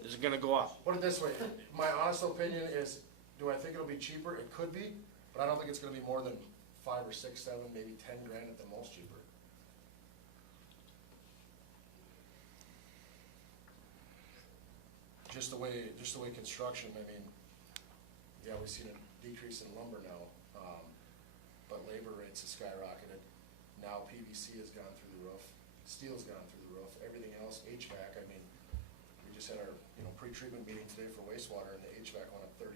Is it gonna go up? Put it this way, my honest opinion is, do I think it'll be cheaper? It could be, but I don't think it's gonna be more than 5 or 6, 7, maybe 10 grand at the most cheaper. Just the way construction, I mean, yeah, we've seen a decrease in lumber now, but labor rates have skyrocketed. Now PVC has gone through the roof, steel's gone through the roof, everything else, HVAC, I mean, we just had our, pre-treatment meeting today for wastewater, and the HVAC went up 30%.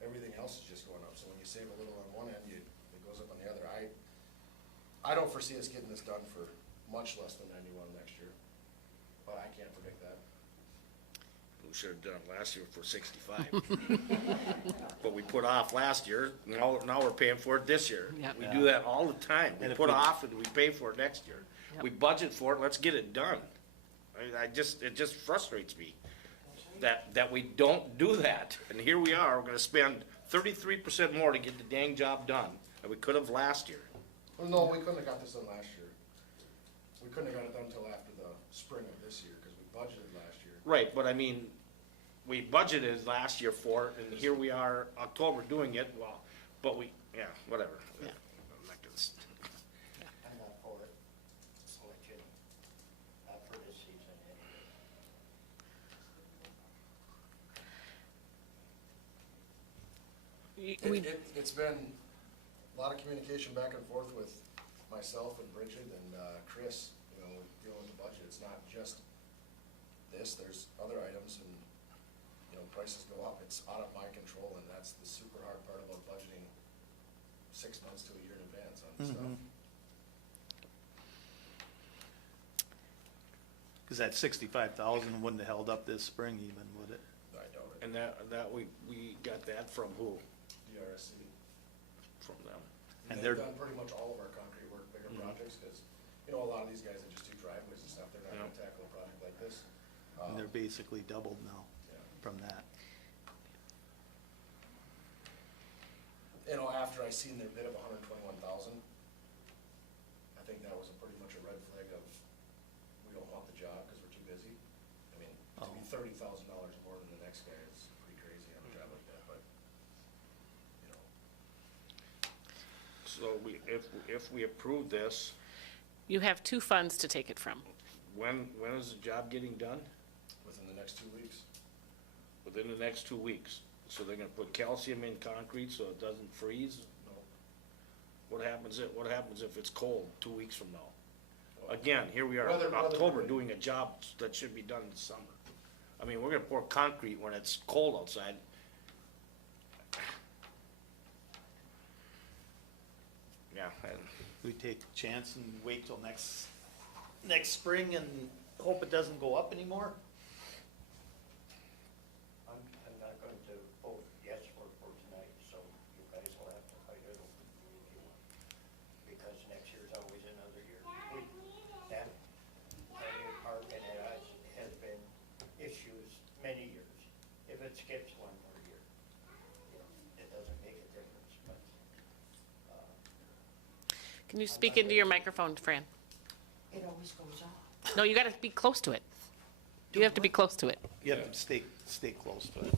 Everything else is just going up, so when you save a little on one end, it goes up on the other. I don't foresee us getting this done for much less than 91 next year, but I can't predict that. we should have done it last year for 65. But we put off last year, now we're paying for it this year. Yep. We do that all the time. We And if put we- off and we pay for it next year. We budget for it, let's get it done. It just frustrates me that we don't do that. And here we are, we're gonna spend 33% more to get the dang job done than we could have last year. Well, no, we couldn't have got this done last year. We couldn't have got it done until after the spring of this year, because we budgeted last year. Right, but I mean, we budgeted last year for it, and here we are, October doing it, well, but we, yeah, whatever. Yeah. I'm not gonna s- I'm not for it. I'll let you know. Not for this season anyway. It's been a lot of communication back and forth with myself and Bridget and Chris, you know, dealing with the budget. It's not just this, there's other items and, you know, prices go up. It's out of my control, and that's the super hard part about budgeting 6 months to a year in advance on stuff. Cause that 65,000 wouldn't have held up this spring even, would it? I doubt it. And that we got that from who? DRSC. From them. And They've they're- done pretty much all of our concrete work, bigger projects, because, you know, a lot of these guys that just do driveways and stuff, they're not gonna tackle a project like this. And they're basically doubled now Yeah. from that. You know, after I seen their bid of 121,000, I think that was a pretty much a red flag of, we don't want the job because we're too busy. I mean, to be $30,000 more than the next guy is pretty crazy on a job like that, but, you know. So if we approve this, You have two funds to take it from. when is the job getting done? Within the next 2 weeks. Within the next 2 weeks. So they're gonna put calcium in concrete so it doesn't freeze? No. What happens if it's cold 2 weeks from now? Again, here we are, Weather- in weather October, permitting. doing a job that should be done in the summer. I mean, we're gonna pour concrete when it's cold outside. Yeah, and We take a chance and wait till next spring and hope it doesn't go up anymore? I'm not going to vote yes for tonight, so you guys will have to fight it over if you want. Because next year's always another year. That Pioneer Park and it has been issues many years. If it skips one more year, you know, it doesn't make a difference, but, Can you speak into your microphone, Fran? it always goes off. No, you gotta be close to it. You have to be close to it. You have to stay close to it.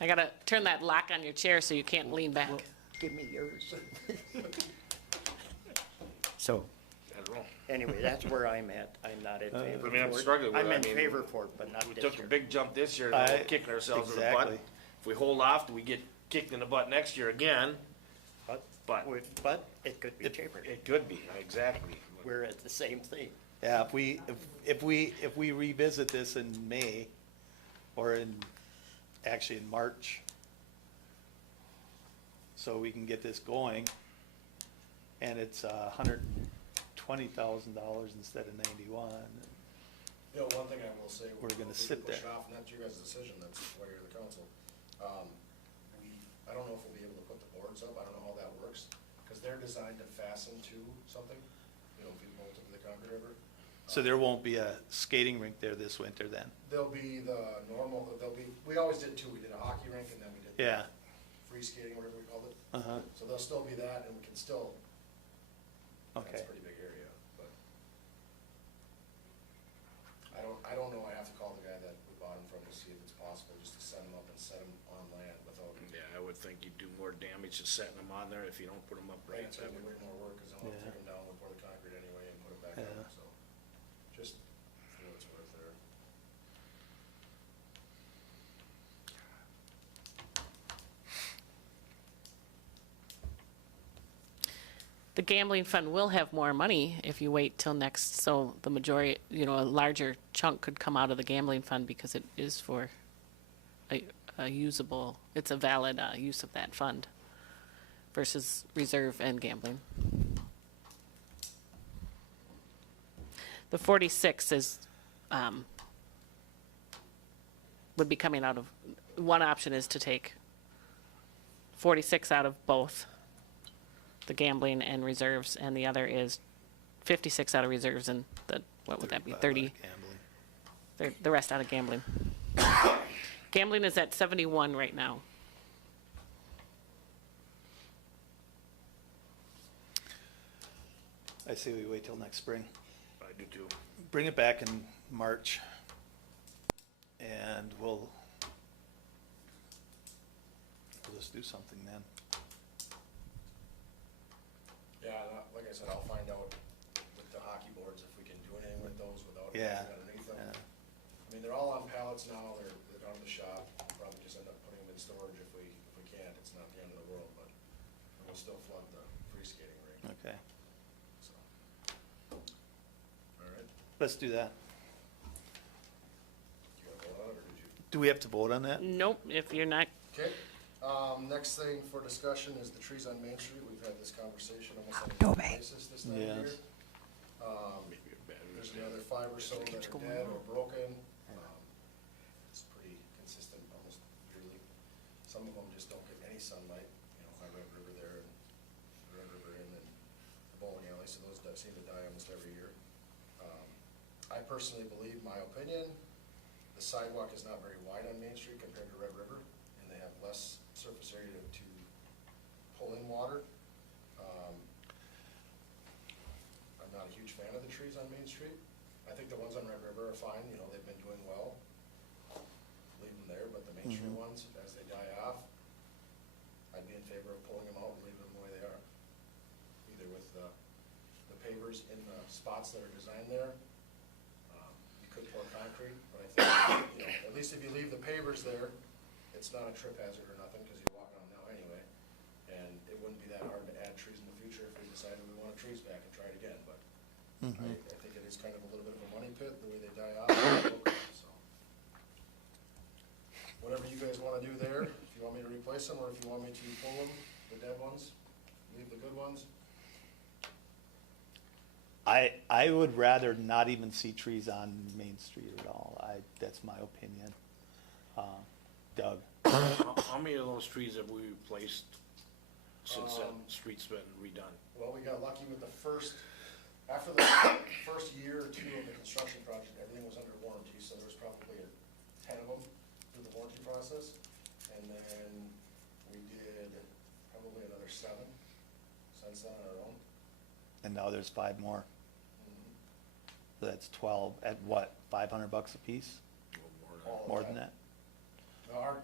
I gotta turn that lock on your chair so you can't lean back. Give me yours. So, I don't know. anyway, that's where I'm at. I'm not in favor I mean, I'm for it. struggling with it. I'm I in mean, favor for it, but not We this took a year. big jump this year, and we're I- kicking ourselves in the butt. exactly. If we hold off, do we get kicked in the butt next year again? But But it could be cheaper. it could be, exactly. We're at the same thing. Yeah, if we revisit this in May, or actually in March, so we can get this going, and it's $120,000 instead of 91. You know, one thing I will say. We're gonna we sit push there. off, and that's your guys' decision, that's why you're the council. I don't know if we'll be able to put the boards up, I don't know how that works, because they're designed to fasten to something, you know, if you bolt into the concrete river. So there won't be a skating rink there this winter then? There'll be the normal, we always did two, we did a hockey rink and then we did. Yeah. Free skating, whatever we called it. Uh-huh, So there'll still be that, and we can still, that's okay. a pretty big area, but. I don't know, I have to call the guy that we bought them from to see if it's possible, just to set them up and set them on land without. Yeah, I would think you'd do more damage to setting them on there if you don't put them up right. It's gonna be way more work, cause I'll have to Yeah. take them down and pour the concrete anyway and put it back Yeah. up, so. Just for what it's worth there. The gambling fund will have more money if you wait till next, so the majority, a larger chunk could come out of the gambling fund because it is for a usable, it's a valid use of that fund versus reserve and gambling. The 46 is, would be coming out of, one option is to take 46 out of both the gambling and reserves, and the other is 56 out of reserves and the, what would that be, 30? Gambling. The rest out of gambling. Gambling is at 71 right now. I say we wait till next spring. I do too. Bring it back in March. And we'll just do something then. Yeah, and like I said, I'll find out with the hockey boards if we can do anything with those without Yeah. anything underneath them. Yeah. I mean, they're all on pallets now, they're out of the shop, we'll probably just end up putting them in storage if we can't, it's not the end of the world, but we'll still flood the free skating rink, Okay, so. All right, let's do that. you got to vote on it, or did you? Do we have to vote on that? Nope, if you're not, Okay, next thing for discussion is the trees on Main Street. We've had this conversation almost on a daily basis this time of year. Yes. There's another 5 or so that are dead or broken. It's pretty consistent almost yearly. Some of them just don't get any sunlight, you know, by Red River there and Red River Inn and the bowling alley, so those seem to die almost every year. I personally believe, my opinion, the sidewalk is not very wide on Main Street compared to Red River, and they have less surface area to pull in water. I'm not a huge fan of the trees on Main Street. I think the ones on Red River are fine, you know, they've been doing well. Leave them there, but the Main Street ones, as they die off, I'd be in favor of pulling them out and leaving them the way they are. Either with the pavers in the spots that are designed there. You could pour concrete, but I think, you know, at least if you leave the pavers there, it's not a trip hazard or nothing, because you're walking on them now anyway. And it wouldn't be that hard to add trees in the future if we decided we wanted trees back and try it again, but I think it is kind of a little bit of a money pit, the way they die off. So whatever you guys want to do there, if you want me to replace them, or if you want me to pull them, the dead ones, leave the good ones. I would rather not even see trees on Main Street at all. That's my opinion. Doug? How many of those trees have we replaced since that street's been redone? Well, we got lucky with the first, after the first year or two of the construction project, everything was under warranty, so there was probably 10 of them through the warranty process. And then we did probably another 7 since then on our own. And now there's 5 more. So that's 12 at what, $500 a piece? All of More than that? The hard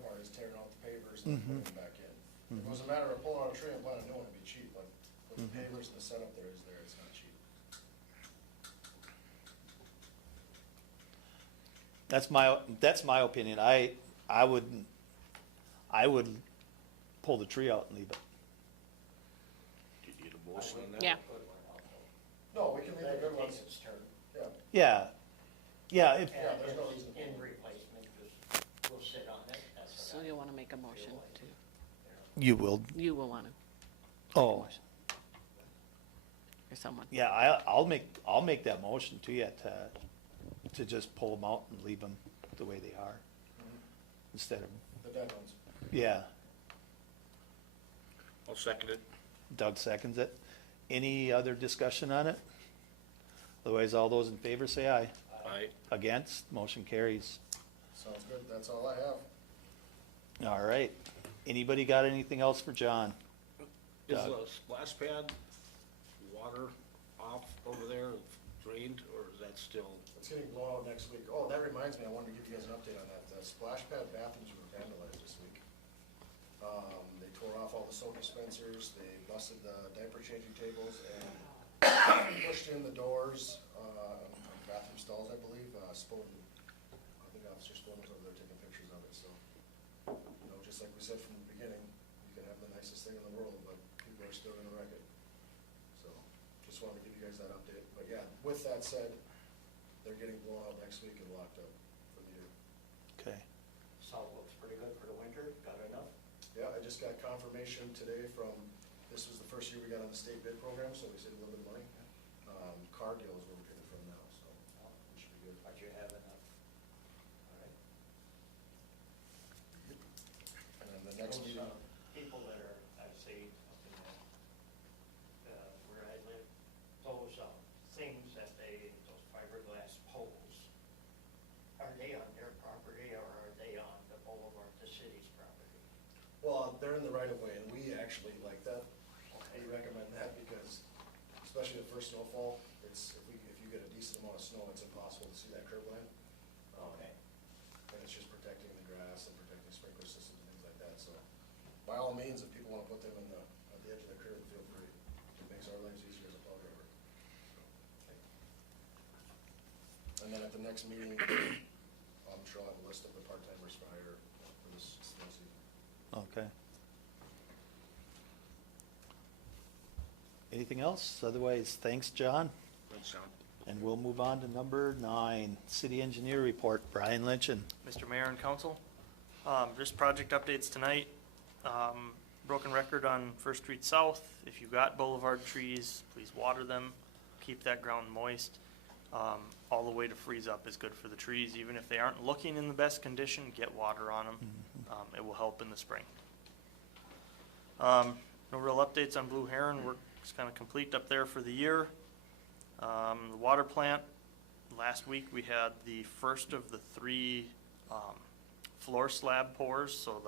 part is tearing out the pavers and putting them back in. If it was a matter of pulling out a tree and planting a new one, it'd be cheap, but with the pavers and the setup there, it's not cheap. That's my opinion. I would pull the tree out and leave it. Did you get a motion on that? yeah. No, we can leave the good ones. Takes its turn. Yeah, yeah, And there's no reason to in pull it. replacement, because we'll sit on it. That's So what I- you'll want to make a motion to, you will, you will want to, oh, or someone. yeah, I'll make that motion to you to just pull them out and leave them the way they are. Instead of, The dead ones. yeah, I'll second it. Doug seconds it. Any other discussion on it? Otherwise, all those in favor say aye. Aye. Against, motion carries. Sounds good, that's all I have. All right. Anybody got anything else for John? Is Doug. the splash pad water off over there drained, or is that still? It's getting blown out next week. Oh, that reminds me, I wanted to give you guys an update on that. The splash pad bathrooms were vandalized this week. They tore off all the soap dispensers, they busted the diaper changing tables, and pushed in the doors, on bathroom stalls, I believe. Spoden, I think Officer Spoden was over there taking pictures of it, so, you know, just like we said from the beginning, you can have the nicest thing in the world, but people are still gonna wreck it. So, just wanted to give you guys that update. But yeah, with that said, they're getting blown out next week and locked up for the year. Okay. Salt looks pretty good for the winter, got enough? Yeah, I just got confirmation today from, this was the first year we got on the state bid program, so we saved a little bit of money. Car deals were getting from them. Well, they're in the right of way, and we actually like that. We recommend that because, especially the first snowfall, if you get a decent amount of snow, it's impossible to see that curb line. Okay. And it's just protecting the grass and protecting sprinkler systems and things like that, so by all means, if people wanna put them at the edge of the curb, feel free. It makes our lives easier as a plow driver. And then at the next meeting, I'm sure I'll have a list of the part-timers for hire for this snow season. Okay. Anything else? Otherwise, thanks, John. Thanks, John. And we'll move on to number 9, City Engineer Report, Brian Lynchen. Mr. Mayor and Council, just project updates tonight. Broken record on First Street South. If you've got boulevard trees, please water them. Keep that ground moist. All the way to freeze up is good for the trees. Even if they aren't looking in the best condition, get water on them. It will help in the spring. No real updates on Blue Heron. Work's kind of complete up there for the year. The water plant, last week we had the first of the 3 floor slab pours. So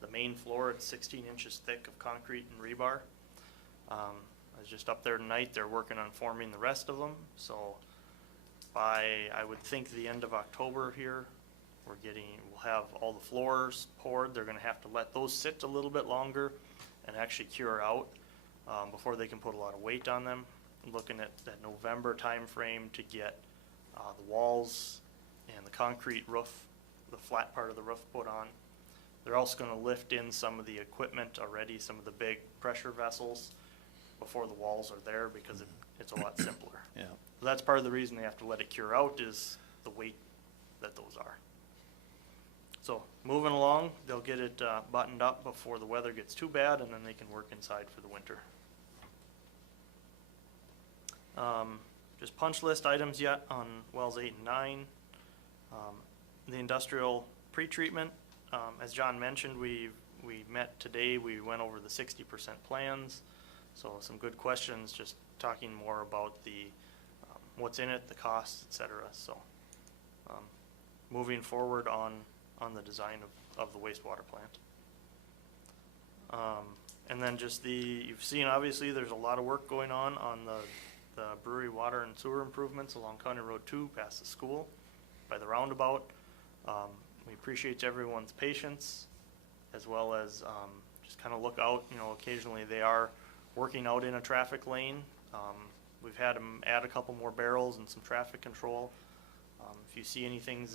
the main floor, it's 16 inches thick of concrete and rebar. I was just up there tonight. They're working on forming the rest of them. So by, I would think, the end of October here, we'll have all the floors poured. They're gonna have to let those sit a little bit longer and actually cure out before they can put a lot of weight on them. I'm looking at that November time frame to get the walls and the concrete roof, the flat part of the roof put on. They're also gonna lift in some of the equipment already, some of the big pressure vessels before the walls are there because it's a lot simpler. Yeah. So that's part of the reason they have to let it cure out is the weight that those are. So moving along, they'll get it buttoned up before the weather gets too bad, and then they can work inside for the winter. Just punch list items yet on wells 8 and 9. The industrial pretreatment, as John mentioned, we met today. We went over the 60% plans. So some good questions, just talking more about the what's in it, the costs, etc. So moving forward on the design of the wastewater plant. And then just you've seen obviously there's a lot of work going on the brewery water and sewer improvements along County Road 2 past the school by the roundabout. We appreciate everyone's patience as well as just kind of look out, occasionally they are working out in a traffic lane. We've had them add a couple more barrels and some traffic control. If you see any things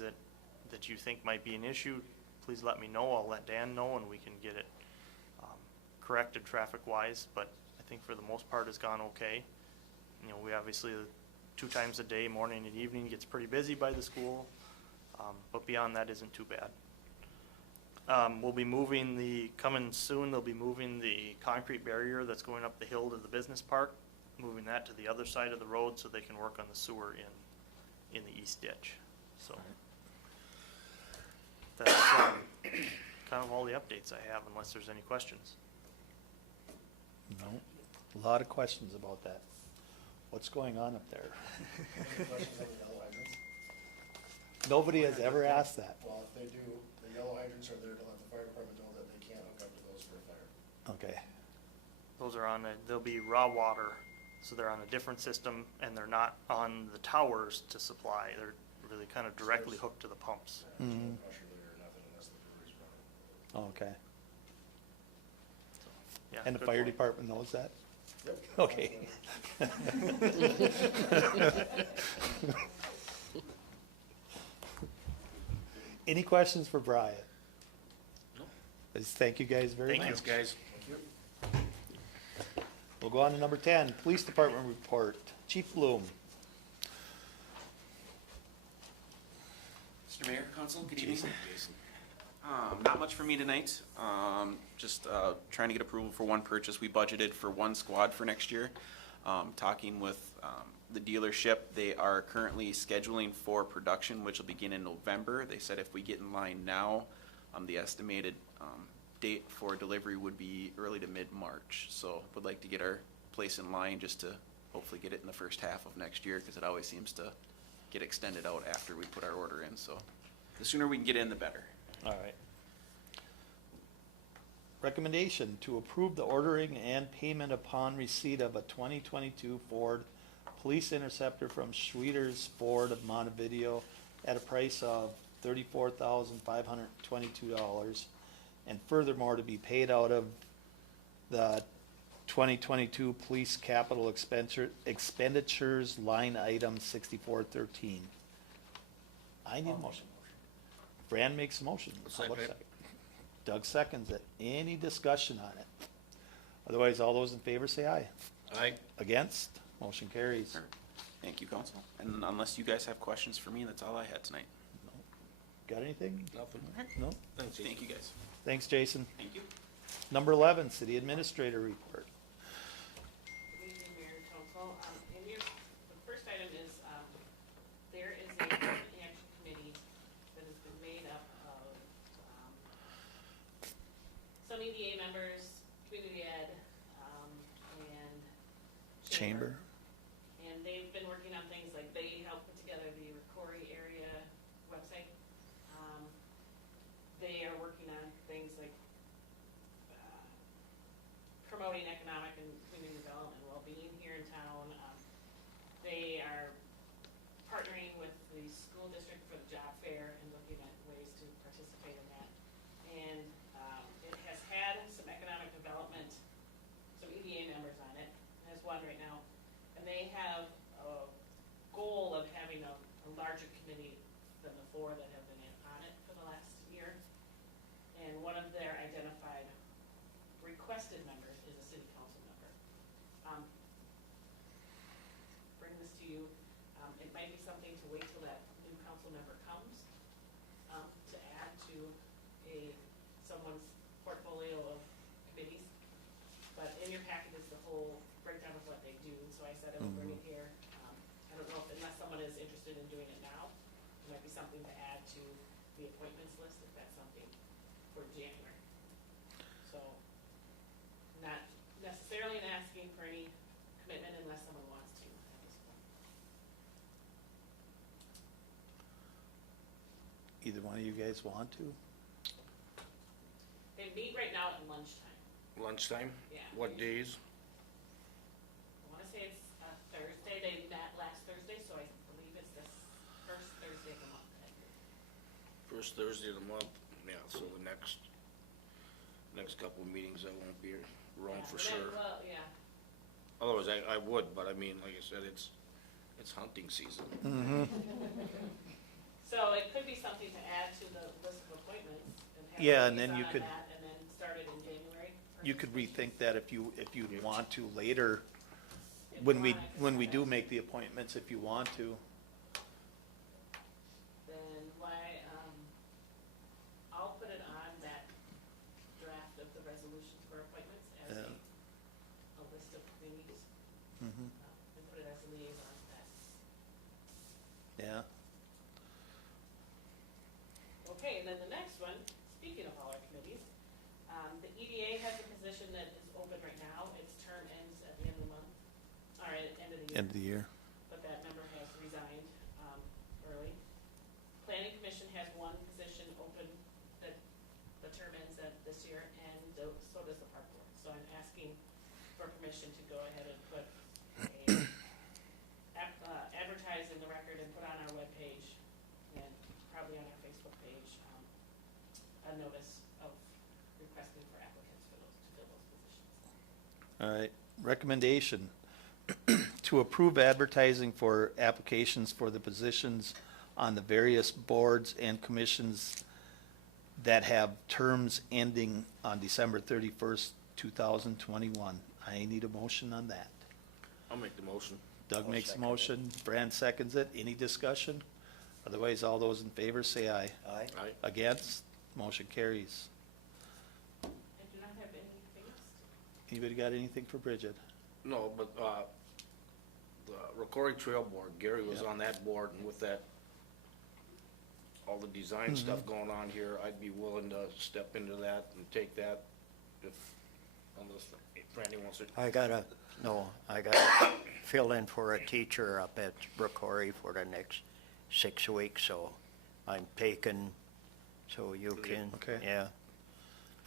that you think might be an issue, please let me know. I'll let Dan know and we can get it corrected traffic-wise, but I think for the most part it's gone okay. We obviously 2 times a day, morning and evening, gets pretty busy by the school, but beyond that isn't too bad. We'll be coming soon, they'll be moving the concrete barrier that's going up the hill to the business park, moving that to the other side of the road so they can work on the sewer in the east ditch. So that's kind of all the updates I have, unless there's any questions. No, a lot of questions about that. What's going on up there? Any questions on the yellow hydrants? Nobody has ever asked that. Well, if they do, the yellow hydrants are there to let the fire department know that they can't hook up to those for a fire. Okay. Those are they'll be raw water, so they're on a different system, and they're not on the towers to supply. They're really kind of directly hooked to the pumps. There's no pressure there or nothing unless the brewery's running. Okay. Yeah, And the good fire point. department knows that? Yep. Okay. Any questions for Brian? No. Thank you guys very much. Thank you, guys. Thank you. We'll go on to number 10, Police Department Report. Chief Bloom. Mr. Mayor, Council, good evening. Not much for me tonight. Just trying to get approval for one purchase. We budgeted for one squad for next year. Talking with the dealership, they are currently scheduling for production, which will begin in November. They said if we get in line now, the estimated date for delivery would be early to mid-March. So would like to get our place in line just to hopefully get it in the first half of next year, because it always seems to get extended out after we put our order in. So the sooner we can get in, the better. All right. Recommendation to approve the ordering and payment upon receipt of a 2022 Ford Police Interceptor from Schweeters Ford of Montevideo at a price of $34,522, and furthermore to be paid out of the 2022 Police Capital Expenditures line item 6413. I need a motion. Fran makes a motion. How about Second it. second? Doug seconds it. Any discussion on it? Otherwise, all those in favor say aye. Aye. Against? Motion carries. Sure. Thank you, council. And unless you guys have questions for me, that's all I had tonight. Got anything? Nothing. No? Thanks. Thank you, guys. Thanks, Jason. Thank you. Number 11, City Administrator Report. Good evening, Mayor and Council. The first item is, there is a Climate action committee that has been made up of, some EDA members, community ed, and Chamber. And they've been working on things like, they helped put together the Corey area website. They are working on things like promoting economic and community development and well-being here in town. They are partnering with the school district for the job fair and looking at ways to participate in that. And it has had some economic development, some EDA members on it. There's one right now. And they have a goal of having a larger committee than the 4 that have been on it for the last year. And one of their identified requested members is a city council member. Bring this to you. It might be something to wait till that new council member comes, to add to someone's portfolio of committees. But in your packet is the whole breakdown of what they do, so I said I would bring it here. I don't know if, unless someone is interested in doing it now, it might be something to add to the appointments list if that's something for January. So, not necessarily asking for any commitment unless someone wants to at this point. Either one of you guys want to? They meet right now at lunchtime. Lunchtime? Yeah. What days? I wanna say it's Thursday, they met last Thursday, so I believe it's the first Thursday of the month. First Thursday of the month, yeah, so the next couple of meetings I won't be around for sure. Well, yeah, Otherwise, I would, but I mean, like I said, it's hunting season. so it could be something to add to the list of appointments. And have Yeah, a and then liaison you on could- that, and then start it in January. You could rethink that if you want to later, If when you we, want, I can when we start do it. make the appointments, if you want to. Then I'll put it on that draft of the resolutions for appointments as Yeah. a list of committees, Mhm. and put it as a liaison to that. Yeah. Okay, and then the next one, speaking of all our committees, the EDA has a position that is open right now. Its term ends at the end of the month, or at the end of the year. End of the year. But that member has resigned early. Planning Commission has one position open that the term ends at this year, and so does the Park Board. So I'm asking for permission to go ahead and put advertise in the record and put on our webpage and probably on our Facebook page, a notice of requesting for applicants for those, to fill those positions. All right. Recommendation to approve advertising for applications for the positions on the various boards and commissions that have terms ending on December 31st, 2021. I need a motion on that. I'll make the motion. Doug I'll makes a second it. motion, Fran seconds it. Any discussion? Otherwise, all those in favor say aye. Aye. Aye. Against? Motion carries. I do not have anything else. Anybody got anything for Bridget? No, but, the Rocori Trail Board, Gary was Yeah. on that board, and with that, all the design stuff going on here, I'd be willing to step into that and take that unless Randy wants it. I gotta fill in for a teacher up at Brookori for the next 6 weeks, so I'm taking, so you can, Okay. yeah.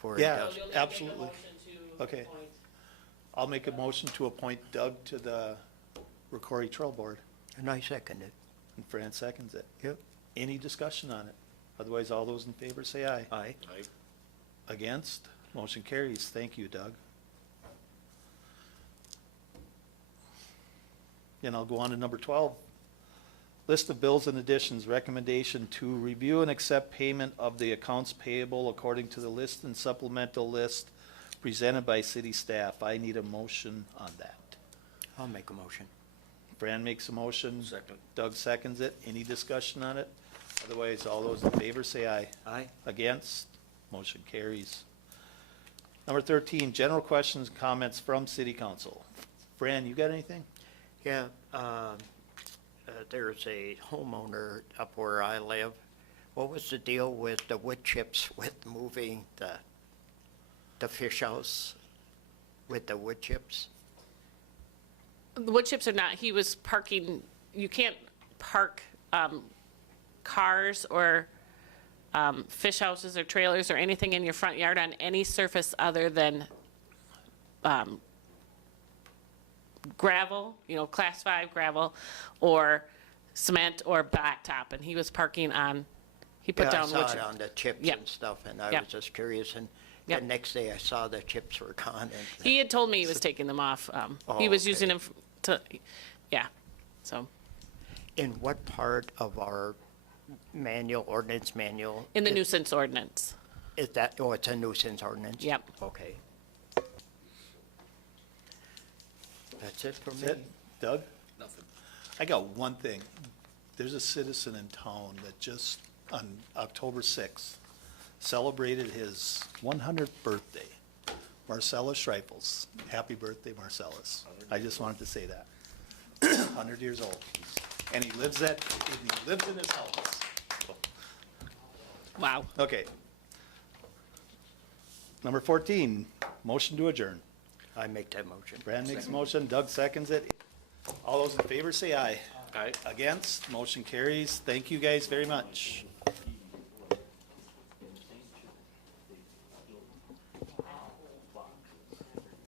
before it Yeah. does. So you'll need to make a absolutely. motion to Okay. appoint. I'll make a motion to appoint Doug to the Rocori Trail Board, And I second it. and Fran seconds it. Yep. Any discussion on it? Otherwise, all those in favor say aye. Aye. Against? Motion carries. Thank you, Doug. And I'll go on to number 12. List of bills and additions, recommendation to review and accept payment of the accounts payable according to the list and supplemental list presented by city staff. I need a motion on that. I'll make a motion. Fran makes a motion. Second. Doug seconds it. Any discussion on it? Otherwise, all those in favor say aye. Aye. Against? Motion carries. Number 13, general questions and comments from city council. Fran, you got anything? Yeah, there's a homeowner up where I live. What was the deal with the wood chips with moving the fish house with the wood chips? The wood chips are not, he was parking, you can't park cars or fish houses or trailers or anything in your front yard on any surface other than gravel, class 5 gravel, or cement or blacktop, and he was parking on, he put down wood Yeah, I saw chips. it on the chips Yep. and stuff, and I Yep. was just curious, and Yep. the next day I saw the chips were gone, and He had told me he was taking them off. Oh, He was using okay. them to, yeah, so, in what part of our ordinance manual? in the nuisance ordinance. Is that, oh, it's a nuisance ordinance? Yep. Okay. That's it for That's me. it? Doug? Nothing. I got one thing. There's a citizen in town that just, on October 6th, celebrated his 100th birthday. Marcellus Schreifels. Happy birthday, Marcellus. I just wanted to say that. 100 years old. And he lives in his house. Wow. Okay. Number 14, motion to adjourn. I make that motion. Brad makes a motion, Doug seconds it. All those in favor say aye. Aye. Against, motion carries. Thank you guys very much.